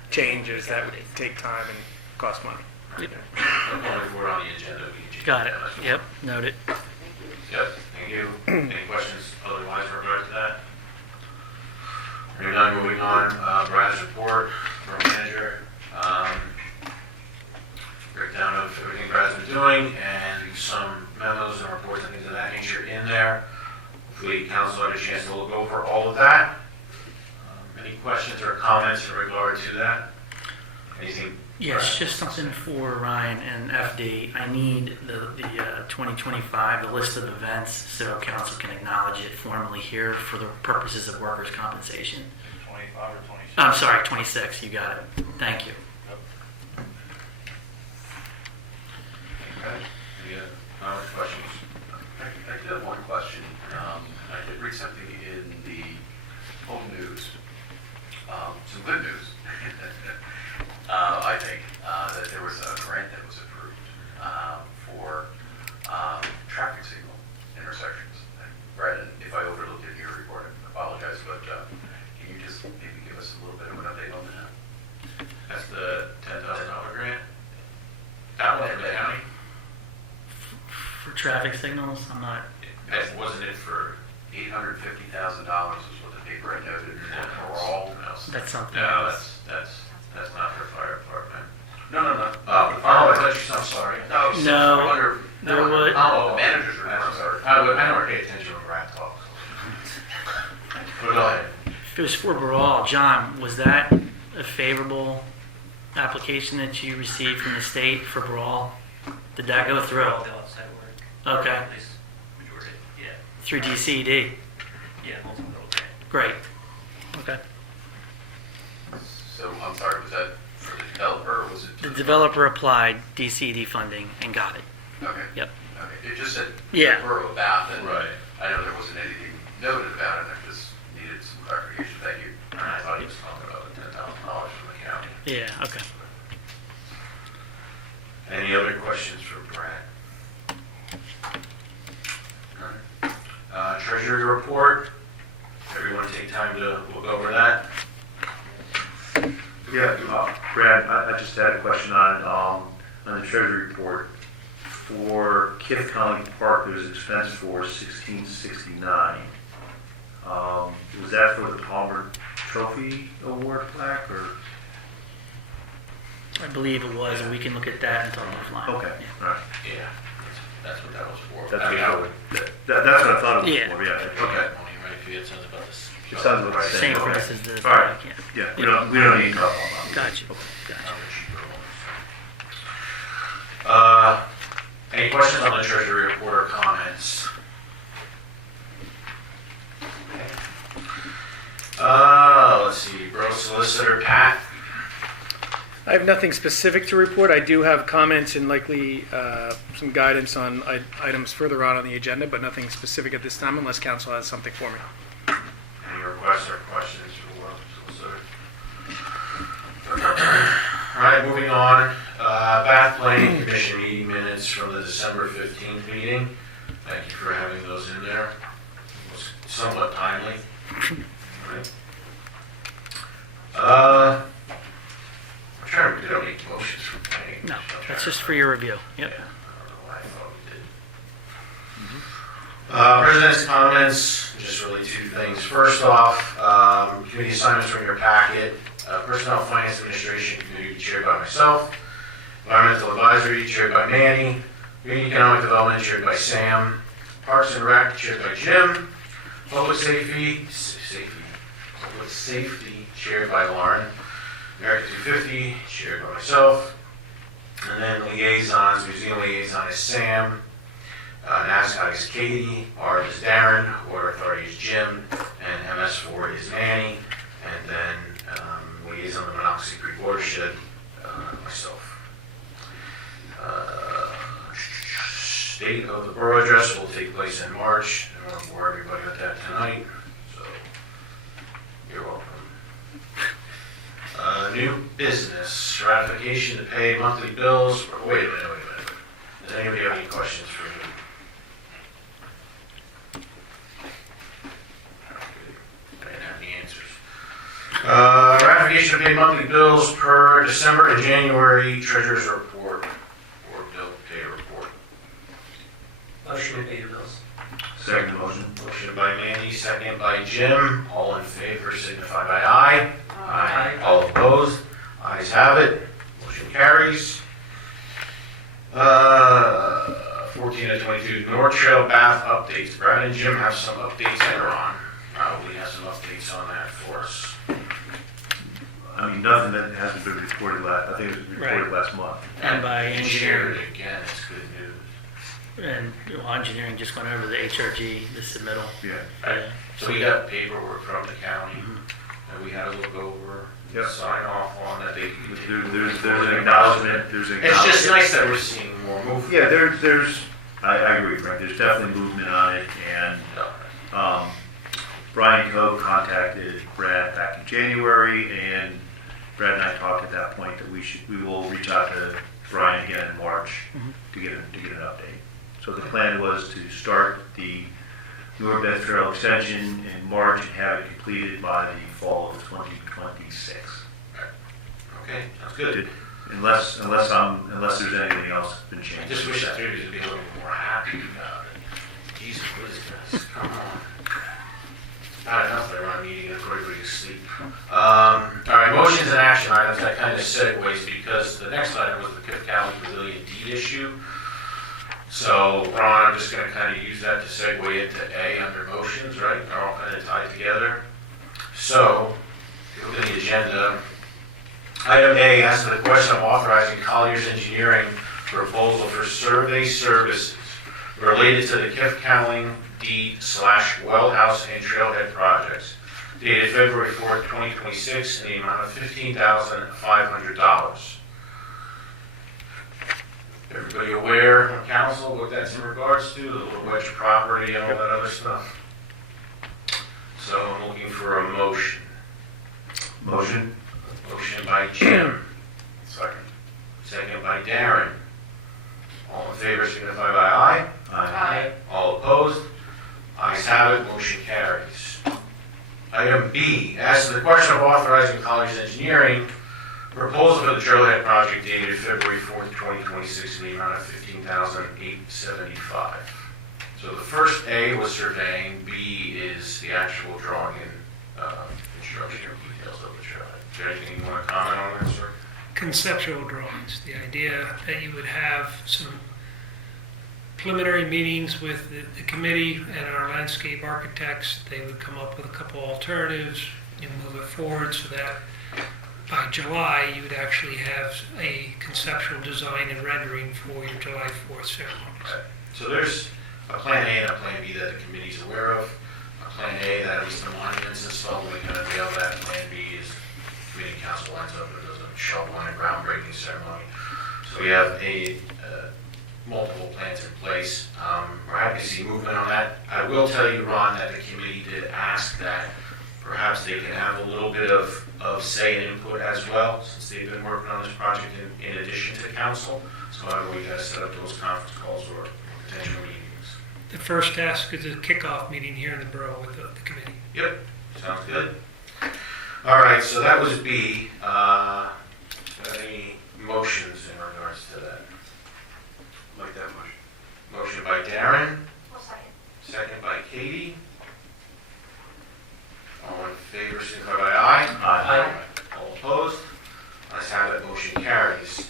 changes that would take time and cost money. Only if we're on the agenda, we can change Got it. that. Yep, noted. Yep, thank you. Any questions otherwise in regard to that? Hearing none, moving on, Brad's report from manager. Breakdown of everything Brad's been doing and some memos and reports and things of that nature in there. Hopefully council had a chance to look over all of that. Any questions or comments in regard to that? Anything? Yes, just something for Ryan and FD. I need the 2025, the list of events, so council can acknowledge it formally here for the purposes of workers' compensation. 25 or 26? I'm sorry, 26, you got it. Thank you. Okay. Any other questions? I do have one question. I did read something in the home news, some good news, I think, that there was a grant that was approved for traffic signal intersections. And Brandon, if I overlooked it in your report, I apologize, but can you just maybe give us a little bit of an update on that? That's the $10,000 grant? That one from the county? For traffic signals, I'm not, Wasn't it for? $850,000 is what the paper had noted for all. that's something. No, that's not for fire department. No. Oh, I thought you said, I'm sorry. No, there would. The manager's report, I'm sorry. I never pay attention when Brad talks. But go ahead. If it was for Borough, John, was that a favorable application that you received from the state for Borough? Did that go through? All the outside work. Okay. At least majority, yeah. Through DCD? Yeah, multiple grant. Great. Okay. So, I'm sorry, was that for the developer or was it? The developer applied DCD funding and got it. Okay. Yep. Okay, it just said Yeah. Borough of Bath, and Right. I know there wasn't anything noted about it, I just needed some clarification, thank you. I thought he was talking about the $10,000 from the county. Yeah, okay. Any other questions for Brad? Treasury report. Everyone take time to look over that. Yeah, Brad, I just had a question on the treasury report. For Ciff Cowling Park, there's expense for $1669. Was that for the Palmer Trophy Award plaque, or? I believe it was, and we can look at that and talk offline. Okay, Yeah. all right. Yeah, that's what that was for. That's I mean, that's what I thought it was Yeah. for, yeah. Okay. It sounds about the Same same. price Okay. as the. All right. Yeah. Yeah, we don't need a couple of them. Gotcha. Okay. Gotcha. questions on the treasury report or comments? Let's see, Borough Solicitor Pat. I have nothing specific to report. I do have comments and likely some guidance on items further on the agenda, but nothing specific at this time unless council has something for me. Any requests or questions for Solicitor? All right, moving on. Bath Planning Commission meeting minutes from the December 15th meeting. Thank you for having those in there. It was somewhat timely. All right. I'm trying to don't make motions for planning. No, that's just for your review. Yep. Yeah, I don't know why I thought we did. President's comments, just really two things. First off, committee assignments from your packet. Personnel Finance Administration Committee chaired by myself. Environmental Advisory chaired by Manny. Community Economic Development chaired by Sam. Parks and Rec chaired by Jim. Public Safety chaired by Lauren. America 250 chaired by myself. And then liaisons, museum liaison is Sam. NASCOT is Katie. ARB is Darren. Water Authority is Jim. And MS4 is Manny. And then liaison to Monocacy Creek Watershed, myself. State of the Borough address will take place in March. I won't bore everybody with that tonight, so you're welcome. New business, ratification to pay monthly bills. Wait a minute. Does anybody have any questions for me? I didn't have any answers. Ratification to pay monthly bills per December and January treasurer's report or bill pay report. Motion to pay the bills. Second motion. Motion by Mandy, second by Jim. All in favor signify by aye. Aye. All opposed? Ayes have it. Motion carries. 14 to 22, North Trail Bath updates. Brad and Jim have some updates later on. Probably have some updates on that for us. I mean, nothing that hasn't been reported I think it was reported last month. And by You shared engineering, it again, it's good news. and well, engineering just went over the HRG, the submittal. Yeah. So we got paperwork from the county, and we had to look over, Yep. sign off on that. There's an acknowledgement. It's just nice that we're seeing more movement. Yeah, I agree, Frank. There's definitely movement on it, and Brian Coe contacted Brad back in January, and Brad and I talked at that point that we will reach out to Brian again in March to get an update. So the plan was to start the North Beth Trail extension in March and have it completed by the fall of 2026. Okay, that's good. Unless there's anything else that's been I changed. just wish that everybody would be a little more happy about it. Jesus, what is this? Come on. Not enough that we're on meeting and everybody to sleep. All right, motions and action items. That kind of segues because the next item was the Ciff Cowling Pavilion deed issue. So, Ron, I'm just going to kind of use that to segue into A under motions, right? They're all kind of tied together. So, if you look at the agenda, item A asks the question of authorizing Colliers Engineering proposal for survey services related to the Ciff Cowling deed/wellhouse and trailhead projects dated February 4th, 2026 in the amount of $15,500. Everybody aware on council what that's in regards to, the little wedge of property and all that other stuff? So I'm looking for a motion. Motion. Motion by Jim, Second. second by Darren. All in favor signify by aye. Aye. All opposed? Ayes have it, motion carries. Item B, asks the question of authorizing Colliers Engineering proposal for the trailhead project dated February 4th, 2026 in the amount of $15,875. So the first A was surveying, B is the actual drawing and construction details of the trailhead. Is there anything you want to comment on that, sir? Conceptual drawings, the idea that you would have some preliminary meetings with the committee and our landscape architects. They would come up with a couple alternatives, you move it forward so that by July, you would actually have a conceptual design and rendering for your July 4th ceremonies. Right. So there's a plan A and a plan B that the committee's aware of. A plan A, that at least the monuments installed, we can unveil that. Plan B is committee council lines up and does a shovel and a groundbreaking ceremony. So we have multiple plans in place. We're happy to see movement on that. I will tell you, Ron, that the committee did ask that perhaps they can have a little bit of say and input as well, since they've been working on this project in addition to council. So however, we got to set up those conference calls or potential meetings. The first task is a kickoff meeting here in the borough with the committee. Yep, sounds good. All right, so that was B. Any motions in regards to that? Like that motion. Motion by Darren, Well, second. second by Katie. All in favor, signify by aye. Aye. All opposed? Ayes have it, motion carries.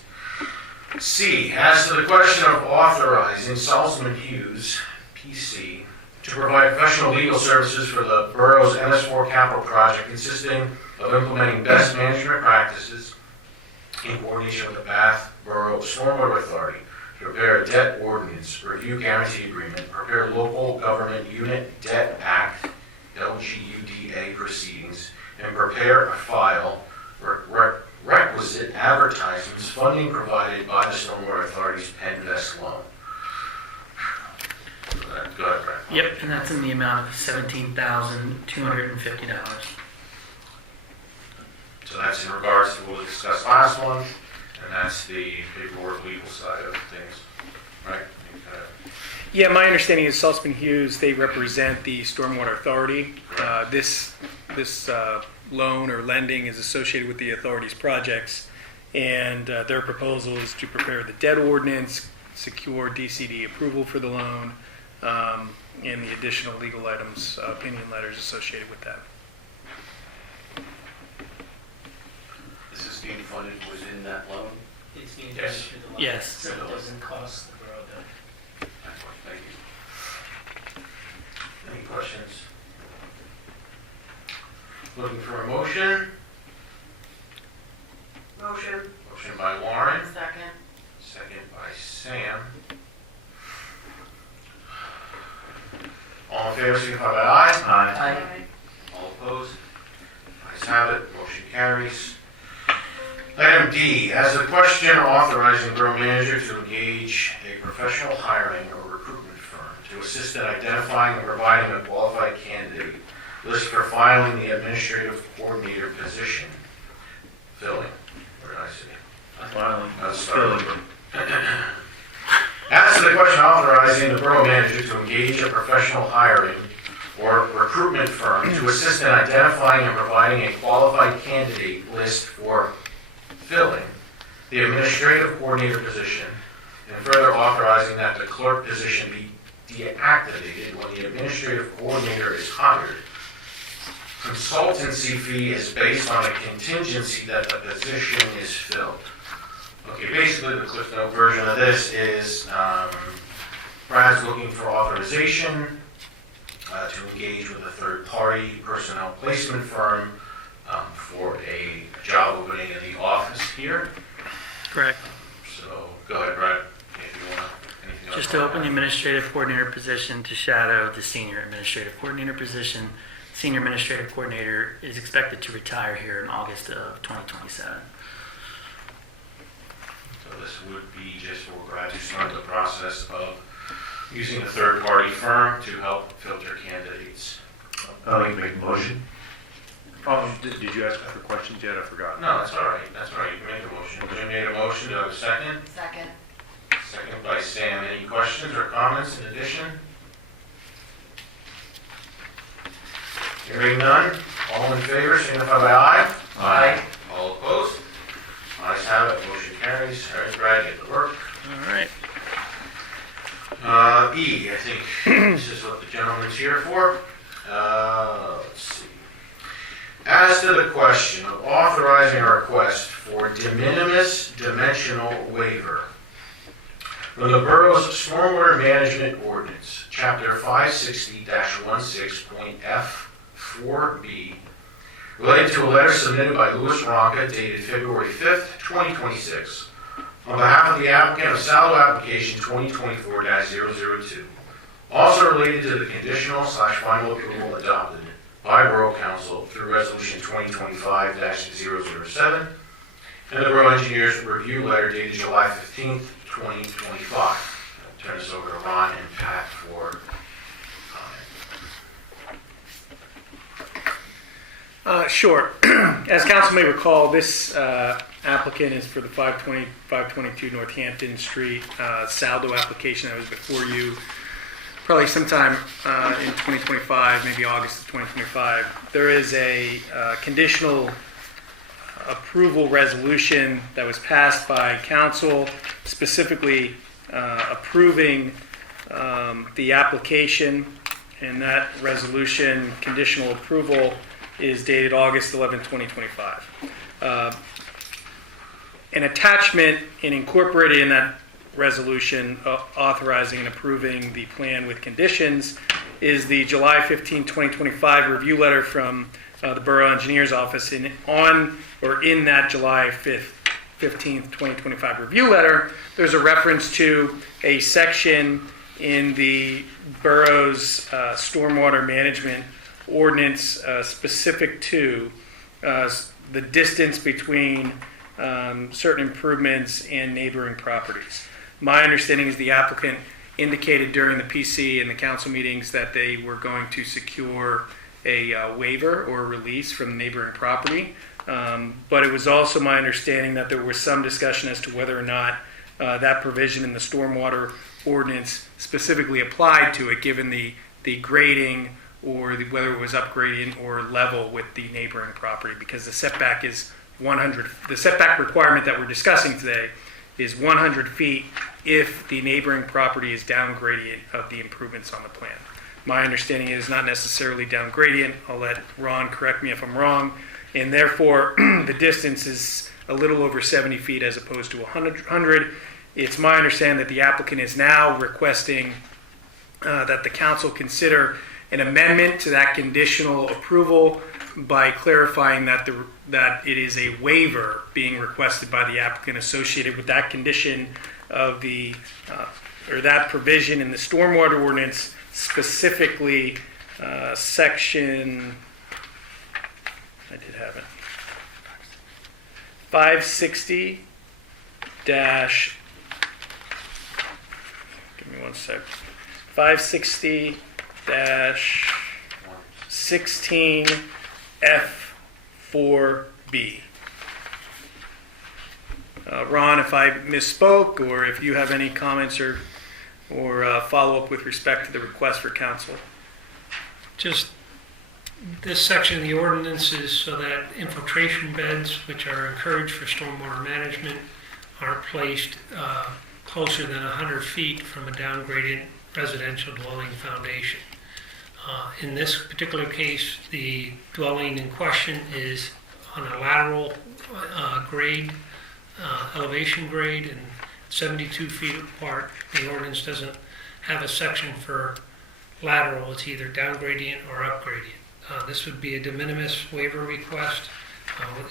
C, as to the question of authorizing Salzman Hughes, PC, to provide professional legal services for the borough's MS4 capital project consisting of implementing best management practices in coordination with the Bath Borough Stormwater Authority, to prepare a debt ordinance, review guarantee agreement, prepare local government unit debt act, LGUDA proceedings, and prepare a file requisite advertisements, funding provided by the Stormwater Authority's PennVEST loan. Go ahead, Brad. Yep, and that's in the amount of $17,250. So that's in regards to what we discussed last one, and that's the paperwork legal side of things, right? Yeah, my understanding is Salzman Hughes, they represent the Stormwater Authority. This loan or lending is associated with the authority's projects, and their proposal is to prepare the debt ordinance, secure DCD approval for the loan, and the additional legal items, opinion letters associated with that. This is being funded within that loan? It's being Yes. done through the line, Yes. so it doesn't cost the borough to. Excellent, thank you. Any questions? Looking for a motion? Motion. Motion by Warren, Second. second by Sam. All in favor, signify by aye. Aye. All opposed? Ayes have it, motion carries. Item D, as a question authorizing borough manager to engage a professional hiring or recruitment firm to assist in identifying and providing a qualified candidate list for filing the administrative coordinator position. Filling, where did I see? Filing. Filling. As to the question authorizing the borough manager to engage a professional hiring or recruitment firm to assist in identifying and providing a qualified candidate list for filling the administrative coordinator position, and further authorizing that the clerk position be deactivated when the administrative coordinator is hired. Consultancy fee is based on a contingency that the position is filled. Okay, basically the Cliff Note version of this is Brad's looking for authorization to engage with a third-party personnel placement firm for a job opening in the office here. Correct. So go ahead, Brad, if you want anything else. Just to open the administrative coordinator position to shadow the senior administrative coordinator position. Senior administrative coordinator is expected to retire here in August of 2027. So this would be just for Brad to start the process of using a third-party firm to help filter candidates. I'd like to make a motion. Oh, did you ask for questions yet? I forgot. No, that's all right, that's all right, you can make a motion. Jim made a motion, do I have a second? Second. Second by Sam, any questions or comments in addition? Hearing none, all in favor, signify by aye. Aye. All opposed? Ayes have it, motion carries. All right, Brad, get to work. All right. E, I think this is what the gentleman's here for. Let's see. As to the question of authorizing a request for de minimis dimensional waiver from the borough's stormwater management ordinance, chapter 560-16.f4b, related to a letter submitted by Louis Ronca dated February 5th, 2026, on behalf of the applicant of Saldo application 2024-002, also related to the conditional/final approval adopted by Borough Council through Resolution 2025-007, and the Borough Engineers Review Letter dated July 15th, 2025. I'll turn this over to Ron and Pat for comment. Sure. As council may recall, this applicant is for the 522 Northampton Street Saldo application that was before you probably sometime in 2025, maybe August of 2025. There is a conditional approval resolution that was passed by council, specifically approving the application, and that resolution, conditional approval, is dated August 11, 2025. An attachment and incorporated in that resolution authorizing and approving the plan with conditions is the July 15, 2025 review letter from the Borough Engineer's Office. In that July 15th, 2025 review letter, there's a reference to a section in the borough's stormwater management ordinance specific to the distance between certain improvements and neighboring properties. My understanding is the applicant indicated during the PC and the council meetings that they were going to secure a waiver or release from the neighboring property. But it was also my understanding that there was some discussion as to whether or not that provision in the stormwater ordinance specifically applied to it, given the grading or whether it was upgrading or level with the neighboring property, because the setback is 100. The setback requirement that we're discussing today is 100 feet if the neighboring property is down gradient of the improvements on the plan. My understanding is not necessarily down gradient. I'll let Ron correct me if I'm wrong. And therefore, the distance is a little over 70 feet as opposed to 100. It's my understanding that the applicant is now requesting that the council consider an amendment to that conditional approval by clarifying that it is a waiver being requested by the applicant associated with that condition of the or that provision in the stormwater ordinance, specifically section, I did have it, 560 dash, give me one sec, 560 dash 16 F4B. Ron, if I misspoke, or if you have any comments or follow-up with respect to the request for council. Just this section of the ordinance is so that infiltration beds, which are encouraged for stormwater management, aren't placed closer than 100 feet from a downgradient residential dwelling foundation. In this particular case, the dwelling in question is on a lateral grade, elevation grade, and 72 feet apart. The ordinance doesn't have a section for lateral. It's either down gradient or up gradient. This would be a de minimis waiver request.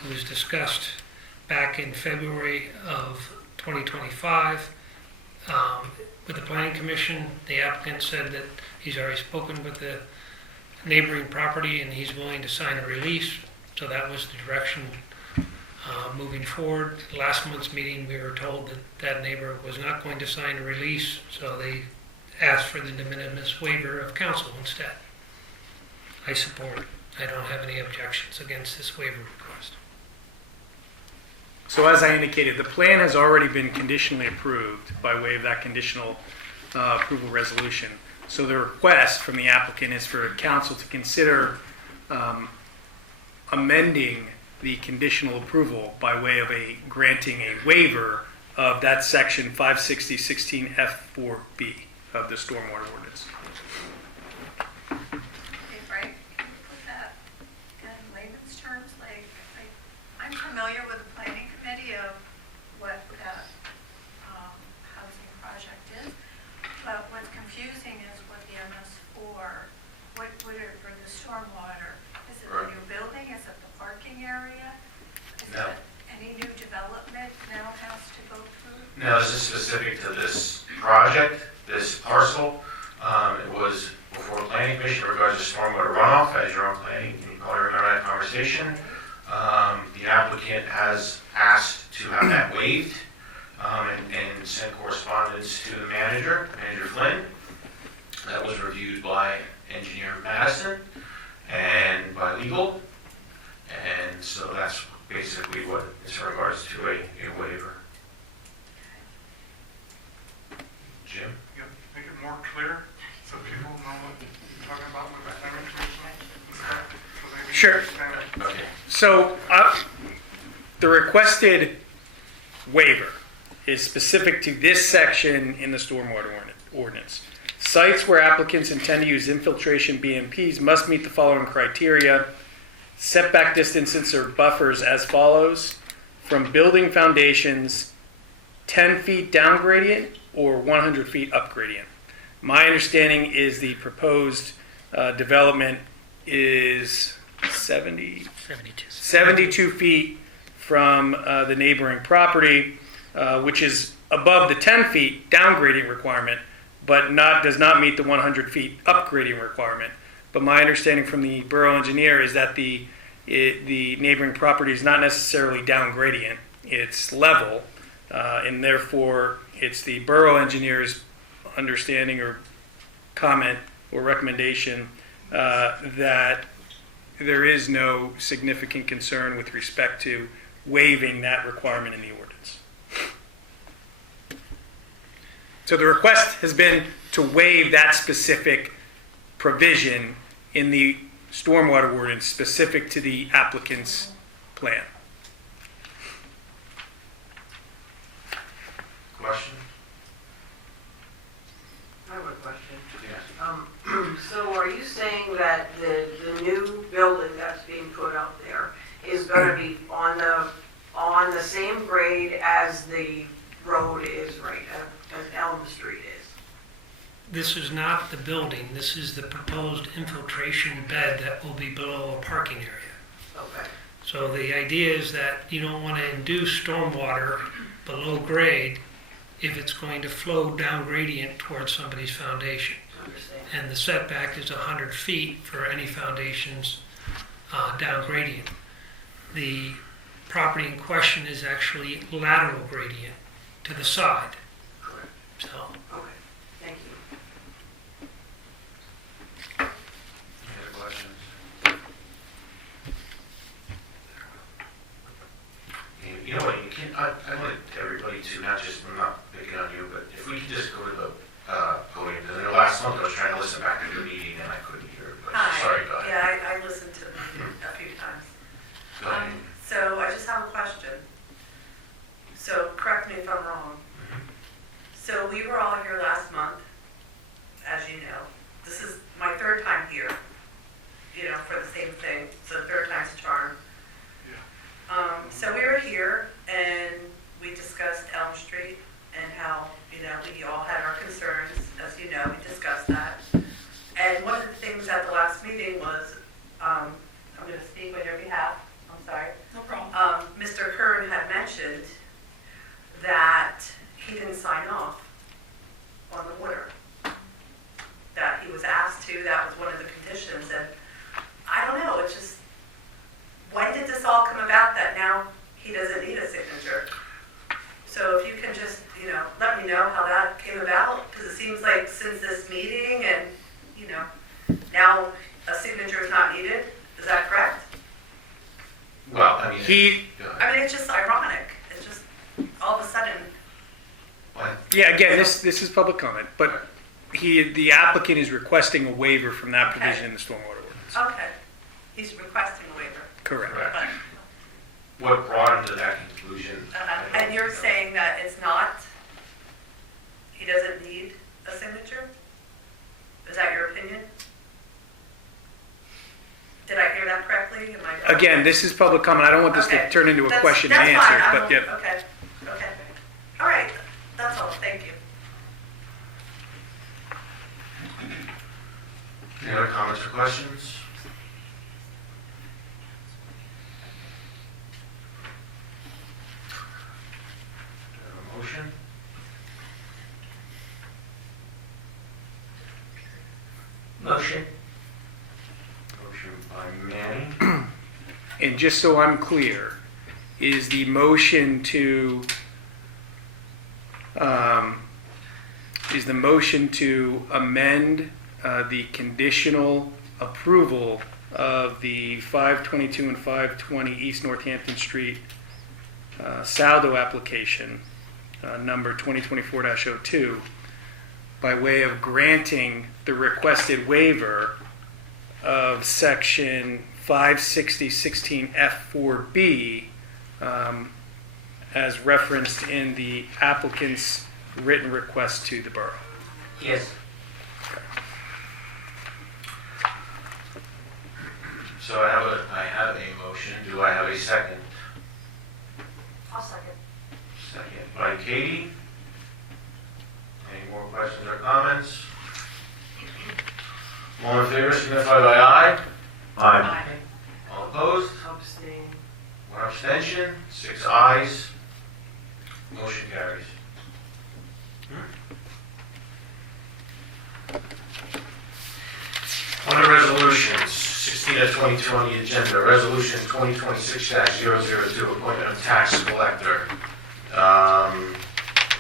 It was discussed back in February of 2025 with the Planning Commission. The applicant said that he's already spoken with the neighboring property and he's willing to sign a release. So that was the direction moving forward. Last month's meeting, we were told that that neighbor was not going to sign a release, so they asked for the de minimis waiver of council instead. I support it. I don't have any objections against this waiver request. So as I indicated, the plan has already been conditionally approved by way of that conditional approval resolution. So the request from the applicant is for council to consider amending the conditional approval by way of granting a waiver of that section 560.16F4B of the stormwater ordinance. Okay, Frank, can you put that in layman's terms? Like, I'm familiar with the planning committee of what that housing project is, but what's confusing is what the MS4, what would it for the stormwater? Is it a new building? Is it the Now, this is specific to this project, this parcel. It was before planning commission in regards to stormwater runoff, as you're on planning, you probably remember that conversation. The applicant has asked to have that waived, and sent correspondence to the manager, Manager Flynn. That was reviewed by Engineer Madison and by legal. And so that's basically what is in regards to a waiver. Jim? Yeah, make it more clear so people know what you're talking about with the planning commission and stuff, so they Sure. understand it. Okay. So, the requested waiver is specific to this section in the stormwater ordinance. Sites where applicants intend to use infiltration BMPs must meet the following criteria. Setback distances or buffers as follows: from building foundations, 10 feet down gradient or 100 feet up gradient. My understanding is the proposed development is 72 feet from the neighboring property, which is above the 10 feet down grading requirement, but does not meet the 100 feet up grading requirement. But my understanding from the borough engineer is that the neighboring property is not necessarily down gradient, it's level, and therefore it's the borough engineer's understanding or comment or recommendation that there is no significant concern with respect to waiving that requirement in the ordinance. So the request has been to waive that specific provision in the stormwater ordinance specific to the applicant's plan. Question? I have a question. Yes. So are you saying that the new building that's being put up there is gonna be on the same grade as the road is right, as Elm Street is? This is not the building, this is the proposed infiltration bed that will be below a parking area. Okay. So the idea is that you don't want to induce stormwater below grade if it's going to flow down gradient towards somebody's foundation. Understand. And the setback is 100 feet for any foundations down gradient. The property in question is actually lateral gradient to the side. Correct. So Okay, thank you. Any other questions? You know what, you can, I want everybody to, I'm not picking on you, but if we could just go to the podium, because I know last month I was trying to listen back to the meeting and I couldn't hear everybody. Sorry, go ahead. Yeah, I listened to them a few times. Go ahead. So I just have a question. So correct me if I'm wrong. So we were all here last month, as you know. This is my third time here, for the same thing. So the third time's a charm. So we were here and we discussed Elm Street and how, we all had our concerns. As you know, we discussed that. And one of the things at the last meeting was, I'm going to speak on your behalf. I'm sorry. No problem. Mr. Kern had mentioned that he didn't sign off on the order. That he was asked to, that was one of the conditions, and I don't know, it's just, when did this all come about that now he doesn't need a signature? So if you can just, let me know how that came about, because it seems like since this meeting and, now a signature is not needed, is that correct? Well, I mean. Go ahead. It's just ironic, it's just, all of a sudden, Yeah, again, this is public comment, but the applicant is requesting a waiver from that provision in the stormwater ordinance. okay, he's requesting a waiver. Correct. Correct. What brought him to that conclusion? And you're saying that it's not, he doesn't need a signature? Is that your opinion? Did I hear that correctly? Am I? Again, this is public comment. I don't want this to Okay. turn into a That's- question and that's answer, fine. but yeah. Okay. All right, that's all, thank you. Any other comments or questions? Do I have a motion? Motion. Motion by Manny. And just so I'm clear, is the motion to amend the conditional approval of the 522 and 520 East Northampton Street saldo application, number 2024-02, by way of granting the requested waiver of section 560-16F4B as referenced in the applicant's written request to the borough? Yes. So I have a motion. Do I have a second? I'll second. Second by Katie. Any more questions or comments? All in favor, signify by aye. Aye. All opposed? Abstain. One abstention, 6 ayes. Motion carries. Under resolutions, 16 of 22 on the agenda, resolution 2026-002, appointment of tax collector.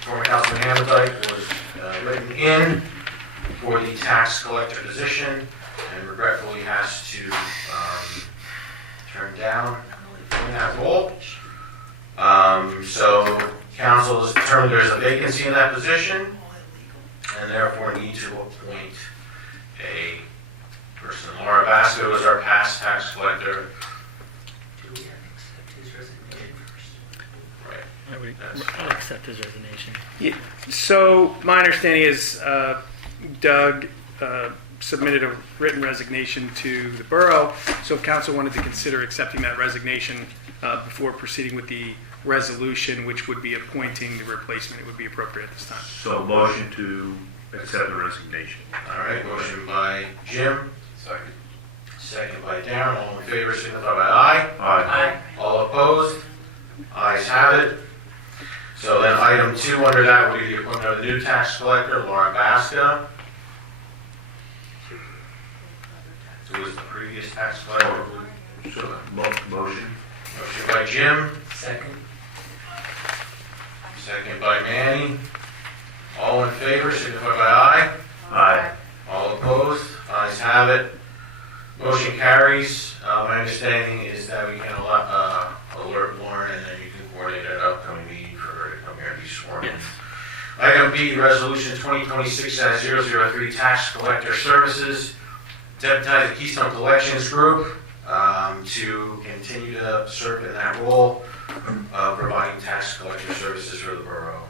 Former Councilman Hammondike was written in for the tax collector position and regretfully has to turn down that role. So council has determined there's a vacancy in that position and therefore need to appoint a person. Laura Basco is our past tax collector. Do we have to accept his resignation first? Right. I'll accept his resignation. Yeah, so my understanding is Doug submitted a written resignation to the borough, so if council wanted to consider accepting that resignation before proceeding with the resolution, which would be appointing the replacement, it would be appropriate at this time. So motion to accept the resignation. All right, motion by Jim. Second. Second by Darren. All in favor, signify by aye. Aye. All opposed? Ayes have it. So then item 2 under that will be the appointment of the new tax collector, Laura Basca, who was the previous tax collector. So motion. Motion by Jim, Second. second by Manny. All in favor, signify by aye. Aye. All opposed? Ayes have it. Motion carries. My understanding is that we can alert Lauren and then you can coordinate an upcoming meeting for her to come here and be sworn in. Yes. Item B, resolution 2026-003, tax collector services. Deputize the Keystone Collections Group to continue to serve in that role of providing tax collector services for the borough.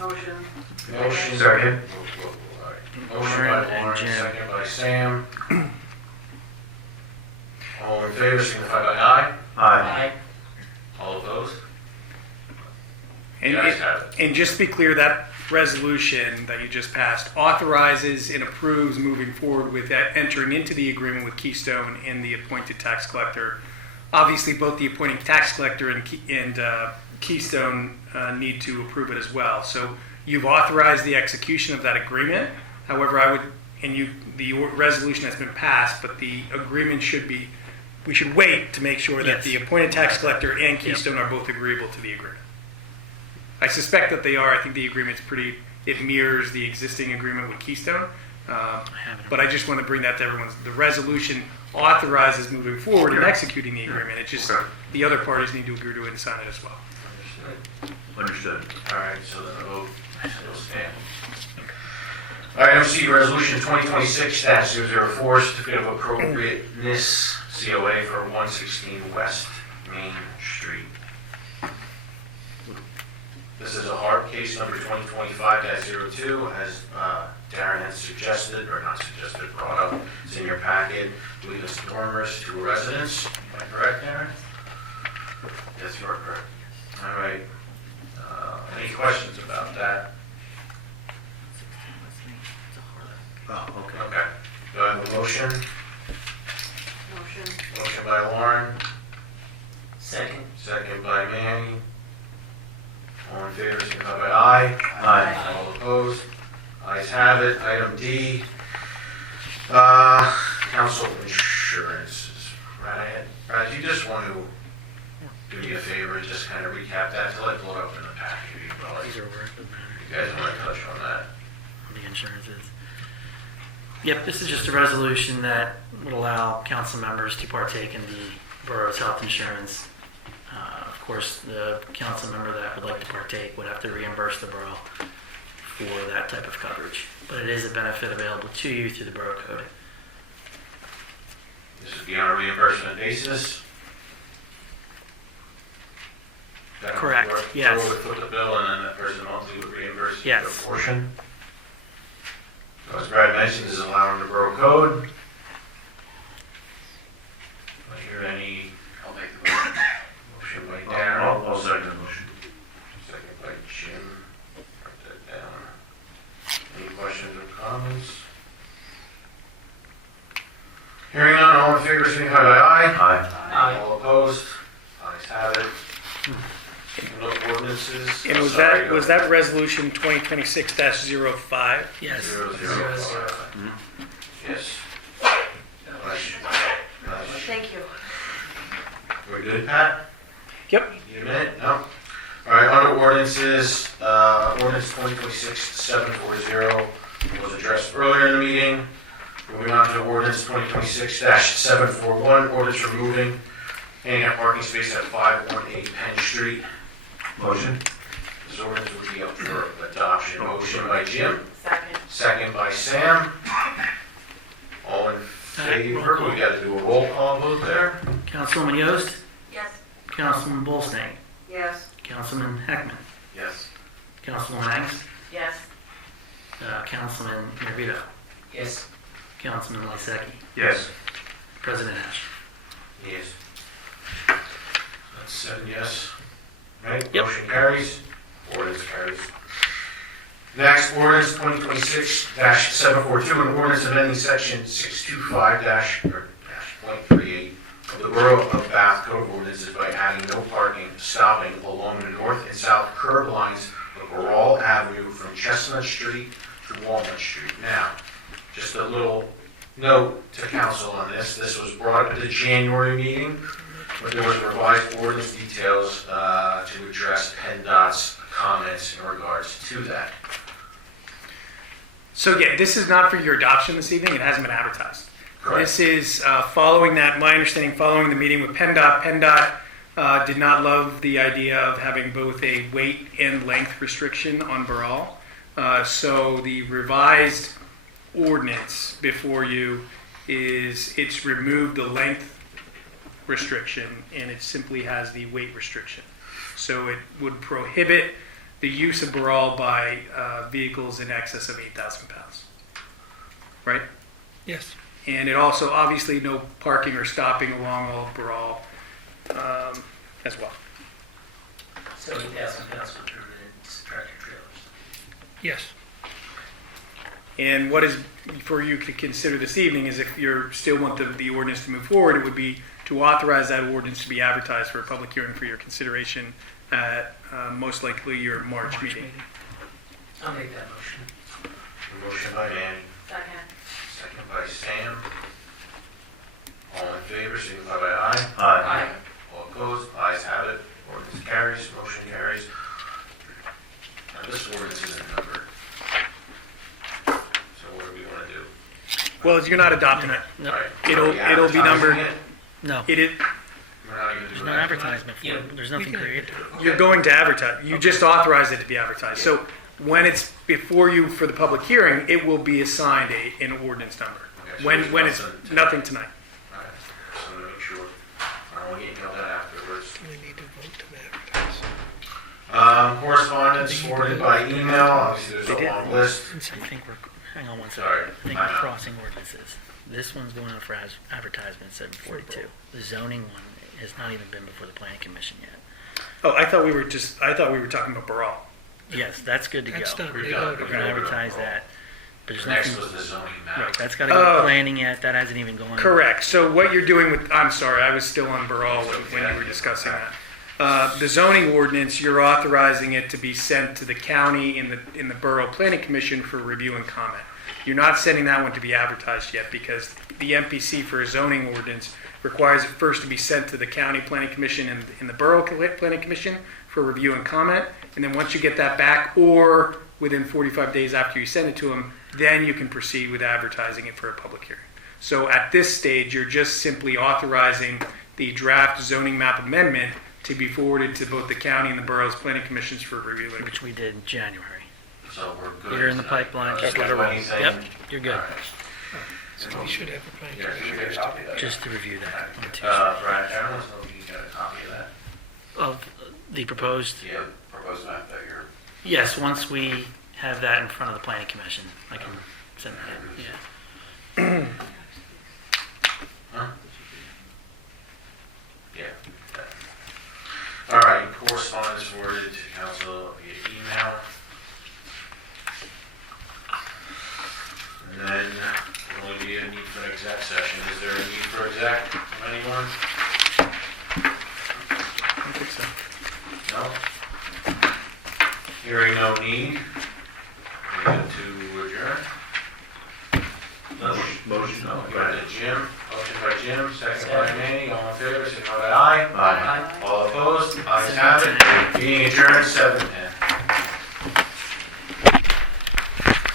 Motion. Motion. Second. Motion by Lauren and Lauren, Jim. second by Sam. All in favor, signify by aye. Aye. All opposed? And, The ayes have it. and just to be clear, that resolution that you just passed authorizes and approves moving forward with that, entering into the agreement with Keystone and the appointed tax collector. Obviously, both the appointing tax collector and Keystone need to approve it as well. So you've authorized the execution of that agreement. However, the resolution has been passed, but the agreement we should wait to make sure that Yes. the appointed tax collector and Keystone are both agreeable to the agreement. I suspect that they are. I think the agreement's it mirrors the existing agreement with Keystone. But I just want to bring that to everyone's, the resolution authorizes moving forward and executing the agreement. It's just, Okay. the other parties need to agree to it and sign it as well. Understood. All right, so the vote will stand. Item C, resolution 2026-004, certificate of appropriateness, COA for 116 West Main Street. This is a hard case number 2025-02, as Darren has suggested, or not suggested, brought up. It's in your packet, doing the stormers to a residence. Am I correct, Darren? Yes, you are correct. All right. Any questions about that? Oh, okay. Okay. Do I have a motion? Motion. Motion by Lauren, Second. second by Manny. All in favor, signify by aye. Aye. All opposed? Ayes have it. Item D, Council insurances. Brad, do you just want to do me a favor and just kind of recap that till I pull it up in the packet? These are work, You guys want to touch on that? the insurances. Yep, this is just a resolution that would allow council members to partake in the borough's health insurance. Of course, the council member that would like to partake would have to reimburse the borough for that type of coverage. But it is a benefit available to you through the borough code. This would be on a reimbursement basis? Correct, yes. So would foot the bill and then that person monthly would reimburse you Yes. for a portion? So as Brad mentioned, this is allowing the borough code. I hear any I'll make the motion. motion by Darrell, I'll second the motion. second by Jim. Write that down. Any questions or comments? Hearing none, all in favor, signify by aye. Aye. All opposed? Ayes have it. No ordinances. And Sorry, was that resolution 2026-05? Yes. 005. Yes. Bless you. Bless you. Thank you. We're good, Pat? Yep. Need a minute? No? All right, under ordinances, ordinance 2026-740 was addressed earlier in the meeting. Moving on to ordinance 2026-741, ordinance removing handicap parking space at 518 Penn Street. Motion? This ordinance would be up for adoption. Motion by Jim, Second. second by Sam. All in favor? We got to do a roll call vote there. Councilwoman Yost, Yes. Councilman Bolstein, Yes. Councilman Heckman, Yes. Councilwoman Angst, Yes. Councilman Mirabito, Yes. Councilman Lysacki, Yes. President Ash. Yes. That's 7 yes. Right? Yep. Motion carries. Ordinance carries. Next, ordinance 2026-742, an ordinance amending section 625-.38 of the Borough of Bath Code of Ordinances by adding no parking, stopping along the north and south curb lines of Borough Avenue from Chestnut Street to Walnut Street. Now, just a little note to council on this. This was brought up at the January meeting, but there was revised ordinance details to address PennDOT's comments in regards to that. So yeah, this is not for your adoption this evening. It hasn't been advertised. Correct. This is following that, my understanding, following the meeting with PennDOT. PennDOT did not love the idea of having both a weight and length restriction on Borough. So the revised ordinance before you it's removed the length restriction and it simply has the weight restriction. So it would prohibit the use of Borough by vehicles in excess of 8,000 pounds. Right? Yes. And it also, obviously, no parking or stopping along all of Borough as well. So 8,000 pounds for permanent tractor trailers. Yes. And what is for you to consider this evening is if you still want the ordinance to move forward, it would be to authorize that ordinance to be advertised for a public hearing for your consideration at most likely your March meeting. I'll make that motion. Motion by Manny, Second. second by Sam. All in favor, signify by aye. Aye. All opposed, ayes have it. Ordinance carries, motion carries. Now, this ordinance isn't numbered. So what do we want to do? Well, you're not adopting it. No. All right, It'll- are we it'll be numbered- advertising No, It is, We're not even there's doing no advertisement for Yeah. it. There's nothing created. you're going to advertise. You just authorized it to be advertised. So when it's before you for the public hearing, it will be assigned an ordinance number. Okay, so When there's it's nothing nothing tonight. All right, so I'm gonna make sure. I don't want to get yelled at afterwards. We need to vote to advertise. Correspondence forwarded by email, obviously there's They a did. long list. I think we're, hang on one second. Sorry. I think we're crossing ordinances. This one's going out for advertisement, 742. The zoning one has not even been before the planning commission yet. Oh, I thought we were talking about Borough. Yes, that's good to go. That's done. We're They done. voted. We're gonna advertise that. But there's Next nothing, was the zoning map. right, that's gotta go to planning yet. That hasn't even gone. Correct. So what you're doing with, I'm sorry, I was still on Borough when you were discussing that. The zoning ordinance, you're authorizing it to be sent to the county in the Borough Planning Commission for review and comment. You're not sending that one to be advertised yet because the MPC for a zoning ordinance requires it first to be sent to the county planning commission and the borough planning commission for review and comment. And then once you get that back, or within 45 days after you send it to them, then you can proceed with advertising it for a public hearing. So at this stage, you're just simply authorizing the draft zoning map amendment to be forwarded to both the county and the borough's planning commissions for review. Which we did in January. So we're good. You're in the pipeline, just let Okay, it what roll. he's saying? Yep, you're good. All right. So we should have a plan. Yeah, you should get a copy of that. Just to review that on Tuesday. Brad, I don't know if you got a copy of that. Of the proposed, Yeah, proposed map that you're. yes, once we have that in front of the planning commission, I can send that, yeah. Huh? Yeah. All right, correspondence forwarded to council via email. And then there will be a need for an exec session. Is there a need for exec from anyone? I don't think so. No? Hearing no need, we get to adjourn. Motion. No, go ahead, Jim. Motion by Jim, second by Manny. All in favor, signify by aye. Aye. All opposed? Ayes have it. Meeting adjourned, 7:10.